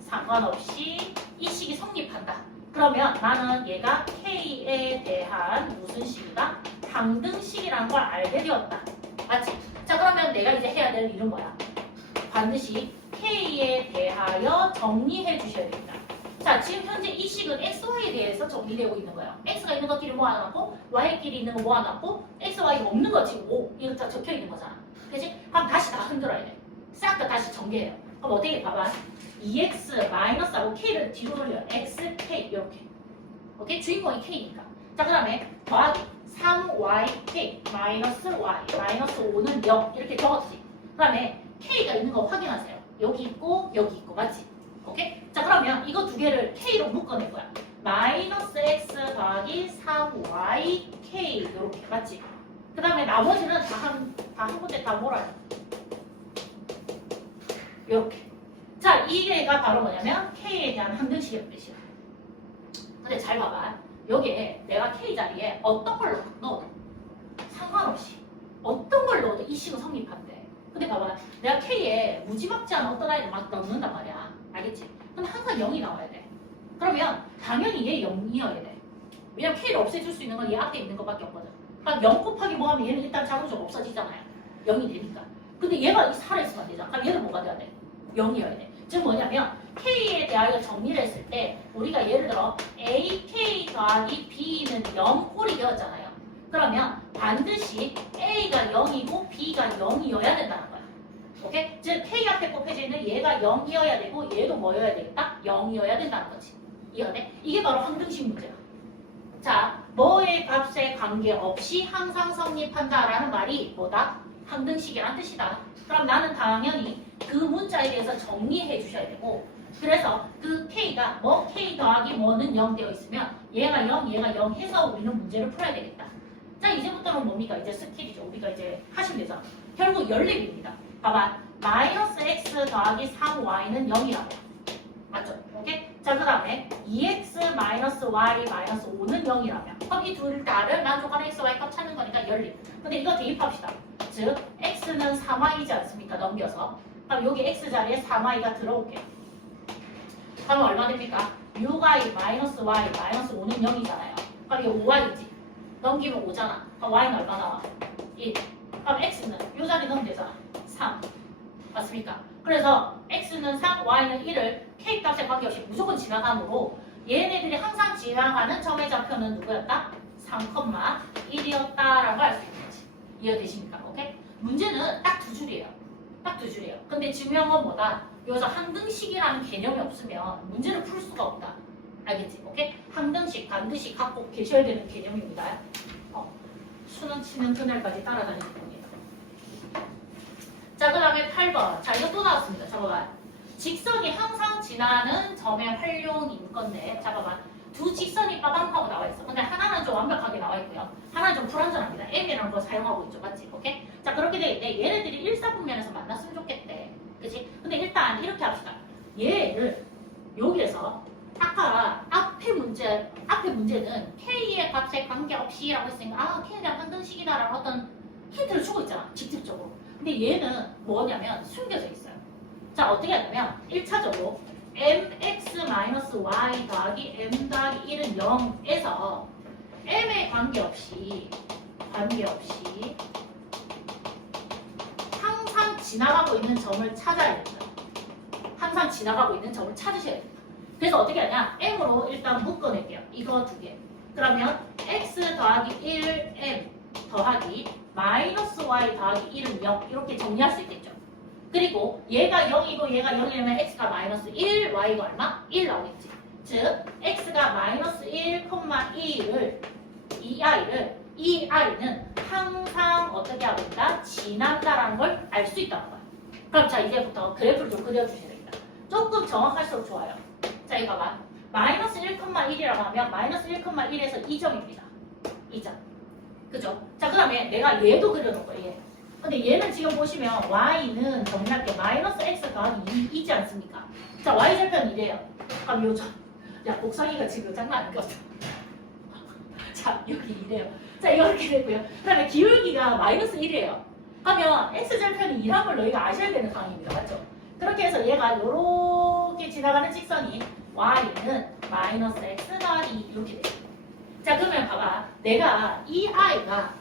상관없이 이 식이 성립한다. 그러면 나는 얘가 k에 대한 무슨 식이다? 항등식이라는 걸 알게 되었다. 맞지? 자 그러면 내가 이제 해야 될 일은 뭐야? 반드시 k에 대하여 정리해 주셔야 됩니다. 자 지금 현재 이 식은 xy에 대해서 정리되고 있는 거예요. x가 있는 것끼리 모아놨고 y끼리 있는 거 모아놨고 x, y 없는 거 지금 5 이거 다 적혀 있는 거잖아. 그치? 그럼 다시 다 흔들어야 돼. 싹 다 다시 정리해요. 그럼 어떻게 봐봐. 2x 마이너스하고 k를 뒤로 돌려. x, k 이렇게. 오케이? 주인공이 k니까. 자 그 다음에 더하기 3yk 마이너스 y 마이너스 5는 0 이렇게 적었지. 그 다음에 k가 있는 거 확인하세요. 여기 있고 맞지? 오케이? 자 그러면 이거 두 개를 k로 묶어낼 거야. 마이너스 x 더하기 3yk 이렇게 맞지? 그 다음에 나머지는 다 한 군데 다 몰아요. 이렇게. 자 이게가 바로 뭐냐면 k에 대한 함등식의 뜻이야. 근데 잘 봐봐. 여기에 내가 k 자리에 어떤 걸 넣어도 상관없이 어떤 걸 넣어도 이 식은 성립한대. 근데 봐봐. 내가 k에 무지막지한 어떤 아이를 막 넣는단 말이야. 알겠지? 근데 항상 0이 나와야 돼. 그러면 당연히 얘 0이어야 돼. 왜냐면 k를 없애줄 수 있는 건 얘 앞에 있는 것밖에 없거든. 그럼 0 곱하기 뭐 하면 얘는 일단 자동적으로 없어지잖아요. 0이 되니까. 근데 얘가 살아있으면 안 되잖아. 그럼 얘는 뭐가 돼야 돼? 0이어야 돼. 즉 뭐냐면 k에 대하여 정리를 했을 때 우리가 예를 들어 ak 더하기 b는 0꼴이 되었잖아요. 그러면 반드시 a가 0이고 b가 0이어야 된다는 거야. 오케이? 즉 k 앞에 곱해져 있는 얘가 0이어야 되고 얘도 뭐여야 되겠다? 0이어야 된다는 거지. 이해돼? 이게 바로 항등식 문제야. 자, 뭐의 값에 관계없이 항상 성립한다라는 말이 뭐다? 항등식이란 뜻이다. 그럼 나는 당연히 그 문자에 대해서 정리해 주셔야 되고 그래서 그 k가 뭐 k 더하기 뭐는 0 되어 있으면 얘가 0, 얘가 0 해서 우리는 문제를 풀어야 되겠다. 자 이제부터는 뭡니까? 이제 스킬이죠. 우리가 이제 하시면 되죠. 결국 연립입니다. 봐봐. 마이너스 x 더하기 3y는 0이라고. 맞죠? 오케이? 자 그 다음에 2x 마이너스 y 마이너스 5는 0이라면 그럼 이 둘 다를 만족하는 x, y 값 찾는 거니까 연립. 근데 이거 대입합시다. 즉 x는 3y이지 않습니까? 넘겨서. 그럼 여기 x 자리에 3y가 들어올게요. 그러면 얼마 됩니까? 6y 마이너스 y 마이너스 5는 0이잖아요. 그럼 이게 5y이지. 넘기면 5잖아. 그럼 y는 얼마 나와? 1. 그럼 x는 이 자리 넣으면 되잖아. 3. 맞습니까? 그래서 x는 3, y는 1을 k 값에 관계없이 무조건 지나가므로 얘네들이 항상 지나가는 점의 좌표는 누구였다? 3,1이었다라고 할 수 있는 거지. 이해되십니까? 오케이? 문제는 딱 두 줄이에요. 딱 두 줄이에요. 근데 중요한 건 뭐다? 여기서 항등식이라는 개념이 없으면 문제를 풀 수가 없다. 알겠지? 오케이? 항등식 반드시 갖고 계셔야 되는 개념입니다. 수능 치는 그날까지 따라다닐 겁니다. 자, 그 다음에 8번. 자, 이거 또 나왔습니다. 잡아봐. 직선이 항상 지나는 점의 활용인 건데, 잡아봐. 두 직선이 빠방하고 나와 있어. 근데 하나는 좀 완벽하게 나와 있고요. 하나는 좀 불완전합니다. M이라는 거 사용하고 있죠. 맞지? 오케이? 자, 그렇게 돼 있는데, 얘네들이 일사분면에서 만났으면 좋겠대. 그치? 근데 일단 이렇게 합시다. 얘를 여기에서 아까 앞에 문제는 K의 값에 관계없이라고 했으니까 아, K에 대한 항등식이다라는 어떤 힌트를 주고 있잖아. 직접적으로. 근데 얘는 뭐냐면 숨겨져 있어요. 자, 어떻게 하냐면 1차적으로 mx-y 더하기 m 더하기 1은 0에서 m에 관계없이 항상 지나가고 있는 점을 찾아야 된다. 항상 지나가고 있는 점을 찾으셔야 된다. 그래서 어떻게 하냐? m으로 일단 묶어낼게요. 이거 두 개. 그러면 x 더하기 1m 더하기 마이너스 y 더하기 1은 0 이렇게 정리할 수 있겠죠. 그리고 얘가 0이고 얘가 0이면 x가 마이너스 1, y가 얼마? 1 나오겠지. 즉 x가 마이너스 1,1을 이 i는 항상 어떻게 하고 있다? 지난다라는 걸 알 수 있다는 거야. 그럼 자 이제부터 그래프를 좀 그려주셔야 됩니다. 조금 정확할수록 좋아요. 자 이거 봐봐. 마이너스 1,1이라고 하면 마이너스 1,1에서 2점입니다. 2점. 그죠? 자 그 다음에 내가 얘도 그려놓은 거예요. 얘. 근데 얘는 지금 보시면 y는 정리할게 마이너스 x 더하기 2이지 않습니까? 자 y절편 이래요. 그럼 요점 야, 복사기가 지금 장난 아닌 것 같아. 자, 여기 2래요. 자, 이거 이렇게 되고요. 그 다음에 기울기가 마이너스 1이에요. 하면 x절편이 2란 걸 너희가 아셔야 되는 상황입니다. 맞죠? 그렇게 해서 얘가 요렇게 지나가는 직선이 y는 마이너스 x 더하기 2 이렇게 돼요. 자, 그러면 봐봐. 내가 이 아이가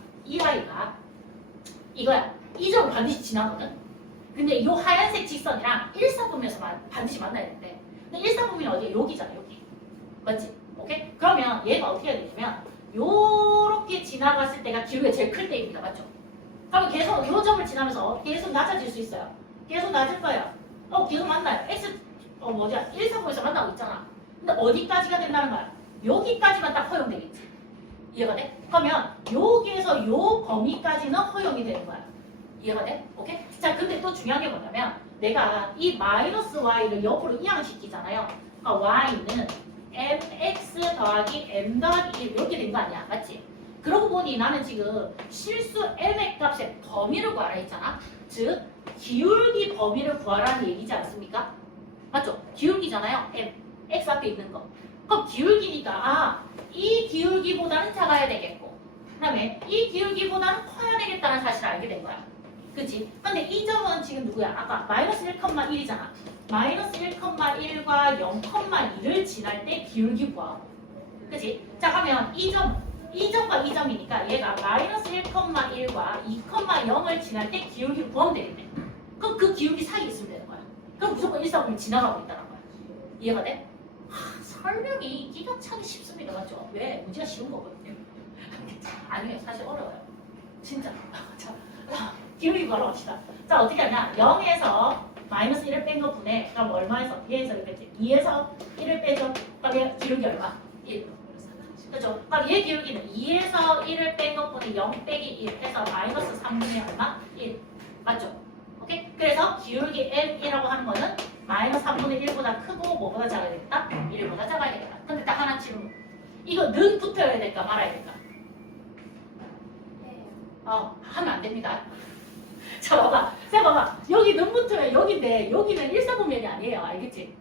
이거야. 이 점을 반드시 지나거든. 근데 이 하얀색 직선이랑 일사분면에서 반드시 만나야 되는데, 근데 일사분면이 어디야? 여기잖아, 여기. 맞지? 오케이? 그러면 얘가 어떻게 해야 되냐면 요렇게 지나갔을 때가 기울기가 제일 클 때입니다. 맞죠? 그러면 계속 요 점을 지나면서 계속 낮아질 수 있어요. 계속 낮을 거예요. 계속 만나요. x 일사분면에서 만나고 있잖아. 근데 어디까지가 된다는 거야? 여기까지만 딱 허용되겠지. 이해가 돼? 그러면 여기에서 요 범위까지는 허용이 되는 거야. 이해가 돼? 오케이? 자, 근데 또 중요한 게 뭐냐면 내가 이 마이너스 y를 옆으로 이항시키잖아요. 그러니까 y는 mx 더하기 m 더하기 1 이렇게 된 거 아니야. 맞지? 그러고 보니 나는 지금 실수 m의 값의 범위를 구하라 했잖아. 즉 기울기 범위를 구하라는 얘기지 않습니까? 맞죠? 기울기잖아요. m, x 앞에 있는 거. 그럼 기울기니까 이 기울기보다는 작아야 되겠고 그 다음에 이 기울기보다는 커야 되겠다는 사실을 알게 된 거야. 그치? 근데 이 점은 지금 누구야? 아까 마이너스 1,1이잖아. 마이너스 1,1과 0,2를 지날 때 기울기 구하고. 그치? 자, 그러면 이 점과 이 점이니까 얘가 마이너스 1,1과 2,0을 지날 때 기울기를 구하면 되겠네. 그럼 그 기울기 사이에 있으면 되는 거야. 그럼 무조건 일사분면 지나가고 있다는 거야. 이해가 돼? 설명이 기가 차기 쉽습니다. 맞죠? 왜? 문제가 쉬운 거거든요. 아니에요. 사실 어려워요. 진짜. 자, 기울기 구하러 갑시다. 자, 어떻게 하냐? 0에서 마이너스 1을 뺀 거 분해. 그럼 얼마에서? 2에서 1을 뺐지. 2에서 1을 빼죠. 그럼 얘 기울기 얼마? 1. 그죠? 그럼 얘 기울기는 2에서 1을 뺀 것 분해 0 빼기 1 해서 마이너스 3분의 얼마? 1. 맞죠? 오케이? 그래서 기울기 m이라고 하는 거는 마이너스 3분의 1보다 크고 뭐보다 작아야 되겠다? 1보다 작아야 되겠다. 근데 딱 하나 질문. 이거 는 붙어야 될까 말아야 될까? 하면 안 됩니다. 자, 봐봐. 여기 는 붙으면 여기인데 여기는 일사분면이 아니에요. 알겠지?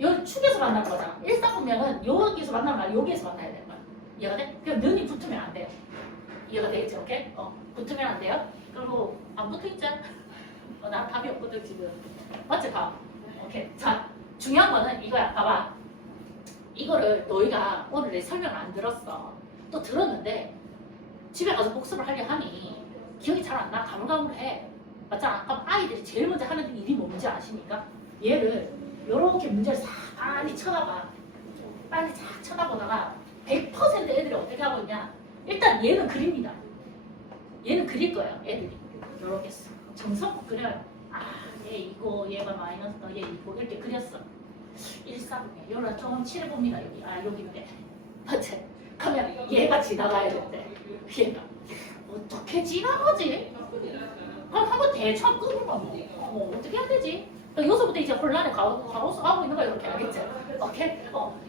여기 축에서 만나는 거잖아. 일사분면은 여기서 만나는 거 아니라 여기에서 만나야 되는 거야. 이해가 돼? 그럼 는이 붙으면 안 돼요. 이해가 되겠지? 오케이? 붙으면 안 돼요. 그리고 안 붙어있지? 나 답이 없거든 지금. 맞지? 봐. 오케이. 자, 중요한 거는 이거야. 봐봐. 이거를 너희가 오늘 내 설명을 안 들었어. 또 들었는데 집에 가서 복습을 하려 하니 기억이 잘 안 나. 가물가물해. 맞잖아. 그럼 아이들이 제일 먼저 하는 일이 뭔지 아십니까? 얘를 요렇게 문제를 싹 빨리 쳐다봐. 빨리 싹 쳐다보다가 100% 애들이 어떻게 하고 있냐? 일단 얘는 그립니다. 얘는 그릴 거예요. 애들이. 요렇게 정성껏 그려요. 얘 이거, 얘가 마이너스, 얘 이거 이렇게 그렸어. 1,4분의 요런 좀 칠해봅니다. 여기. 여기는 돼. 맞지? 그러면 얘가 지나가야 되는데 얘가 어떻게 지나가지? 그럼 한번 대충 끄는 거지. 어떻게 해야 되지? 여기서부터 이제 혼란에 가로수 가고 있는 거야. 이렇게 알겠지? 오케이?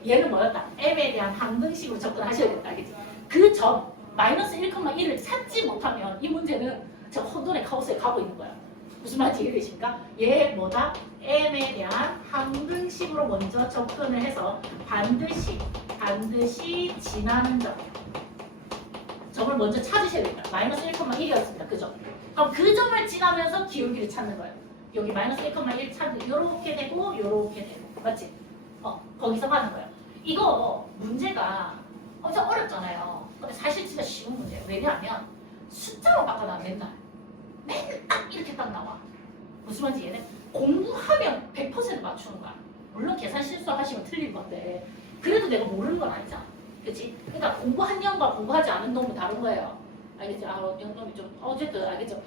얘는 뭐였다? m에 대한 항등식으로 접근하셔야 된다. 알겠지? 그 점 마이너스 1,1을 찾지 못하면 이 문제는 저 혼돈의 카오스에 가고 있는 거야. 무슨 말인지 이해되십니까? 얘 뭐다? m에 대한 항등식으로 먼저 접근을 해서 반드시 지나는 점을 먼저 찾으셔야 됩니다. 마이너스 1,1이었습니다. 그죠? 그럼 그 점을 지나면서 기울기를 찾는 거예요. 여기 마이너스 1,1 찾는 요렇게 되고 요렇게 되고 맞지? 거기서 가는 거예요. 이거 문제가 엄청 어렵잖아요. 근데 사실 진짜 쉬운 문제예요. 왜냐하면 숫자로 바꿔놔 맨날 딱 이렇게 딱 나와. 무슨 말인지 이해돼? 공부하면 100% 맞추는 거야. 물론 계산 실수하시면 틀릴 건데 그래도 내가 모르는 건 아니잖아. 그치? 그러니까 공부한 놈과 공부하지 않은 놈은 다른 거예요. 알겠지? 놈이 좀 어쨌든 알겠죠?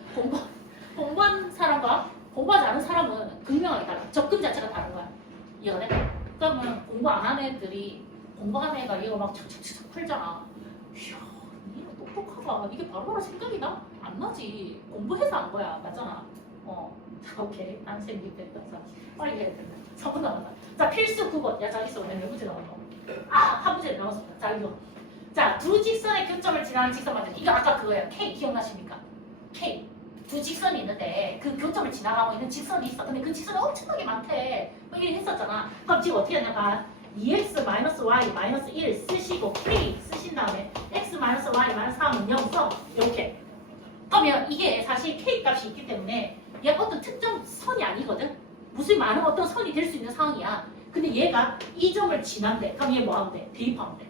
공부한 사람과 공부하지 않은 사람은 극명하게 달라. 접근 자체가 다른 거야. 이해가 돼? 그러면 공부 안 하는 애들이 공부하는 애가 이거 막 착착착 풀잖아. 이야, 니가 똑똑하다. 이게 바로바로 생각이 나? 안 나지. 공부해서 안 거야. 맞잖아. 오케이. 난 생각됐다. 빨리 해야 된다. 3분 남았다. 자, 필수 9번. 야, 잘 있어. 오늘 몇 문제 남았어? 한 문제 남았습니다. 자, 이거. 자, 두 직선의 교점을 지나는 직선 만들기. 이거 아까 그거예요. K 기억나십니까? K. 두 직선이 있는데 그 교점을 지나가고 있는 직선이 있어. 근데 그 직선이 엄청나게 많대. 뭐 이렇게 했었잖아. 그럼 지금 어떻게 하냐 봐. 2x 마이너스 y 마이너스 1 쓰시고 k 쓰신 다음에 x 마이너스 y 마이너스 3은 0 써. 이렇게. 그러면 이게 사실 k 값이 있기 때문에 얘가 어떤 특정 선이 아니거든. 무슨 많은 어떤 선이 될 수 있는 상황이야. 근데 얘가 이 점을 지난대. 그럼 얘 뭐 하면 돼? 대입하면 돼.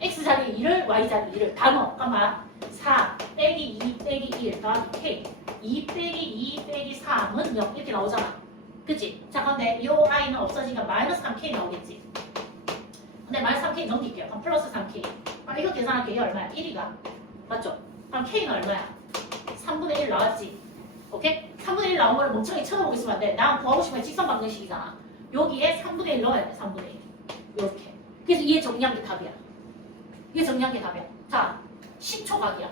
x 자리에 1을 y 자리에 1을 다 넣어. 그러니까 4 빼기 2 빼기 1 더하기 k 2 빼기 2 빼기 3은 0 이렇게 나오잖아. 그치? 자 근데 이 i는 없어지니까 마이너스 3k 나오겠지. 근데 마이너스 3k 넘길게요. 그럼 플러스 3k. 그럼 이거 계산할게. 이게 얼마야? 1이가. 맞죠? 그럼 k는 얼마야? 3분의 1 나왔지? 오케이? 3분의 1 나온 거를 멍청이 쳐다보고 있으면 안 돼. 나 구하고 싶으면 직선 방정식이잖아. 여기에 3분의 1 넣어야 돼. 3분의 1. 이렇게. 그래서 이게 정리한 게 답이야. 이게 정리한 게 답이야. 자, 10초 각이야.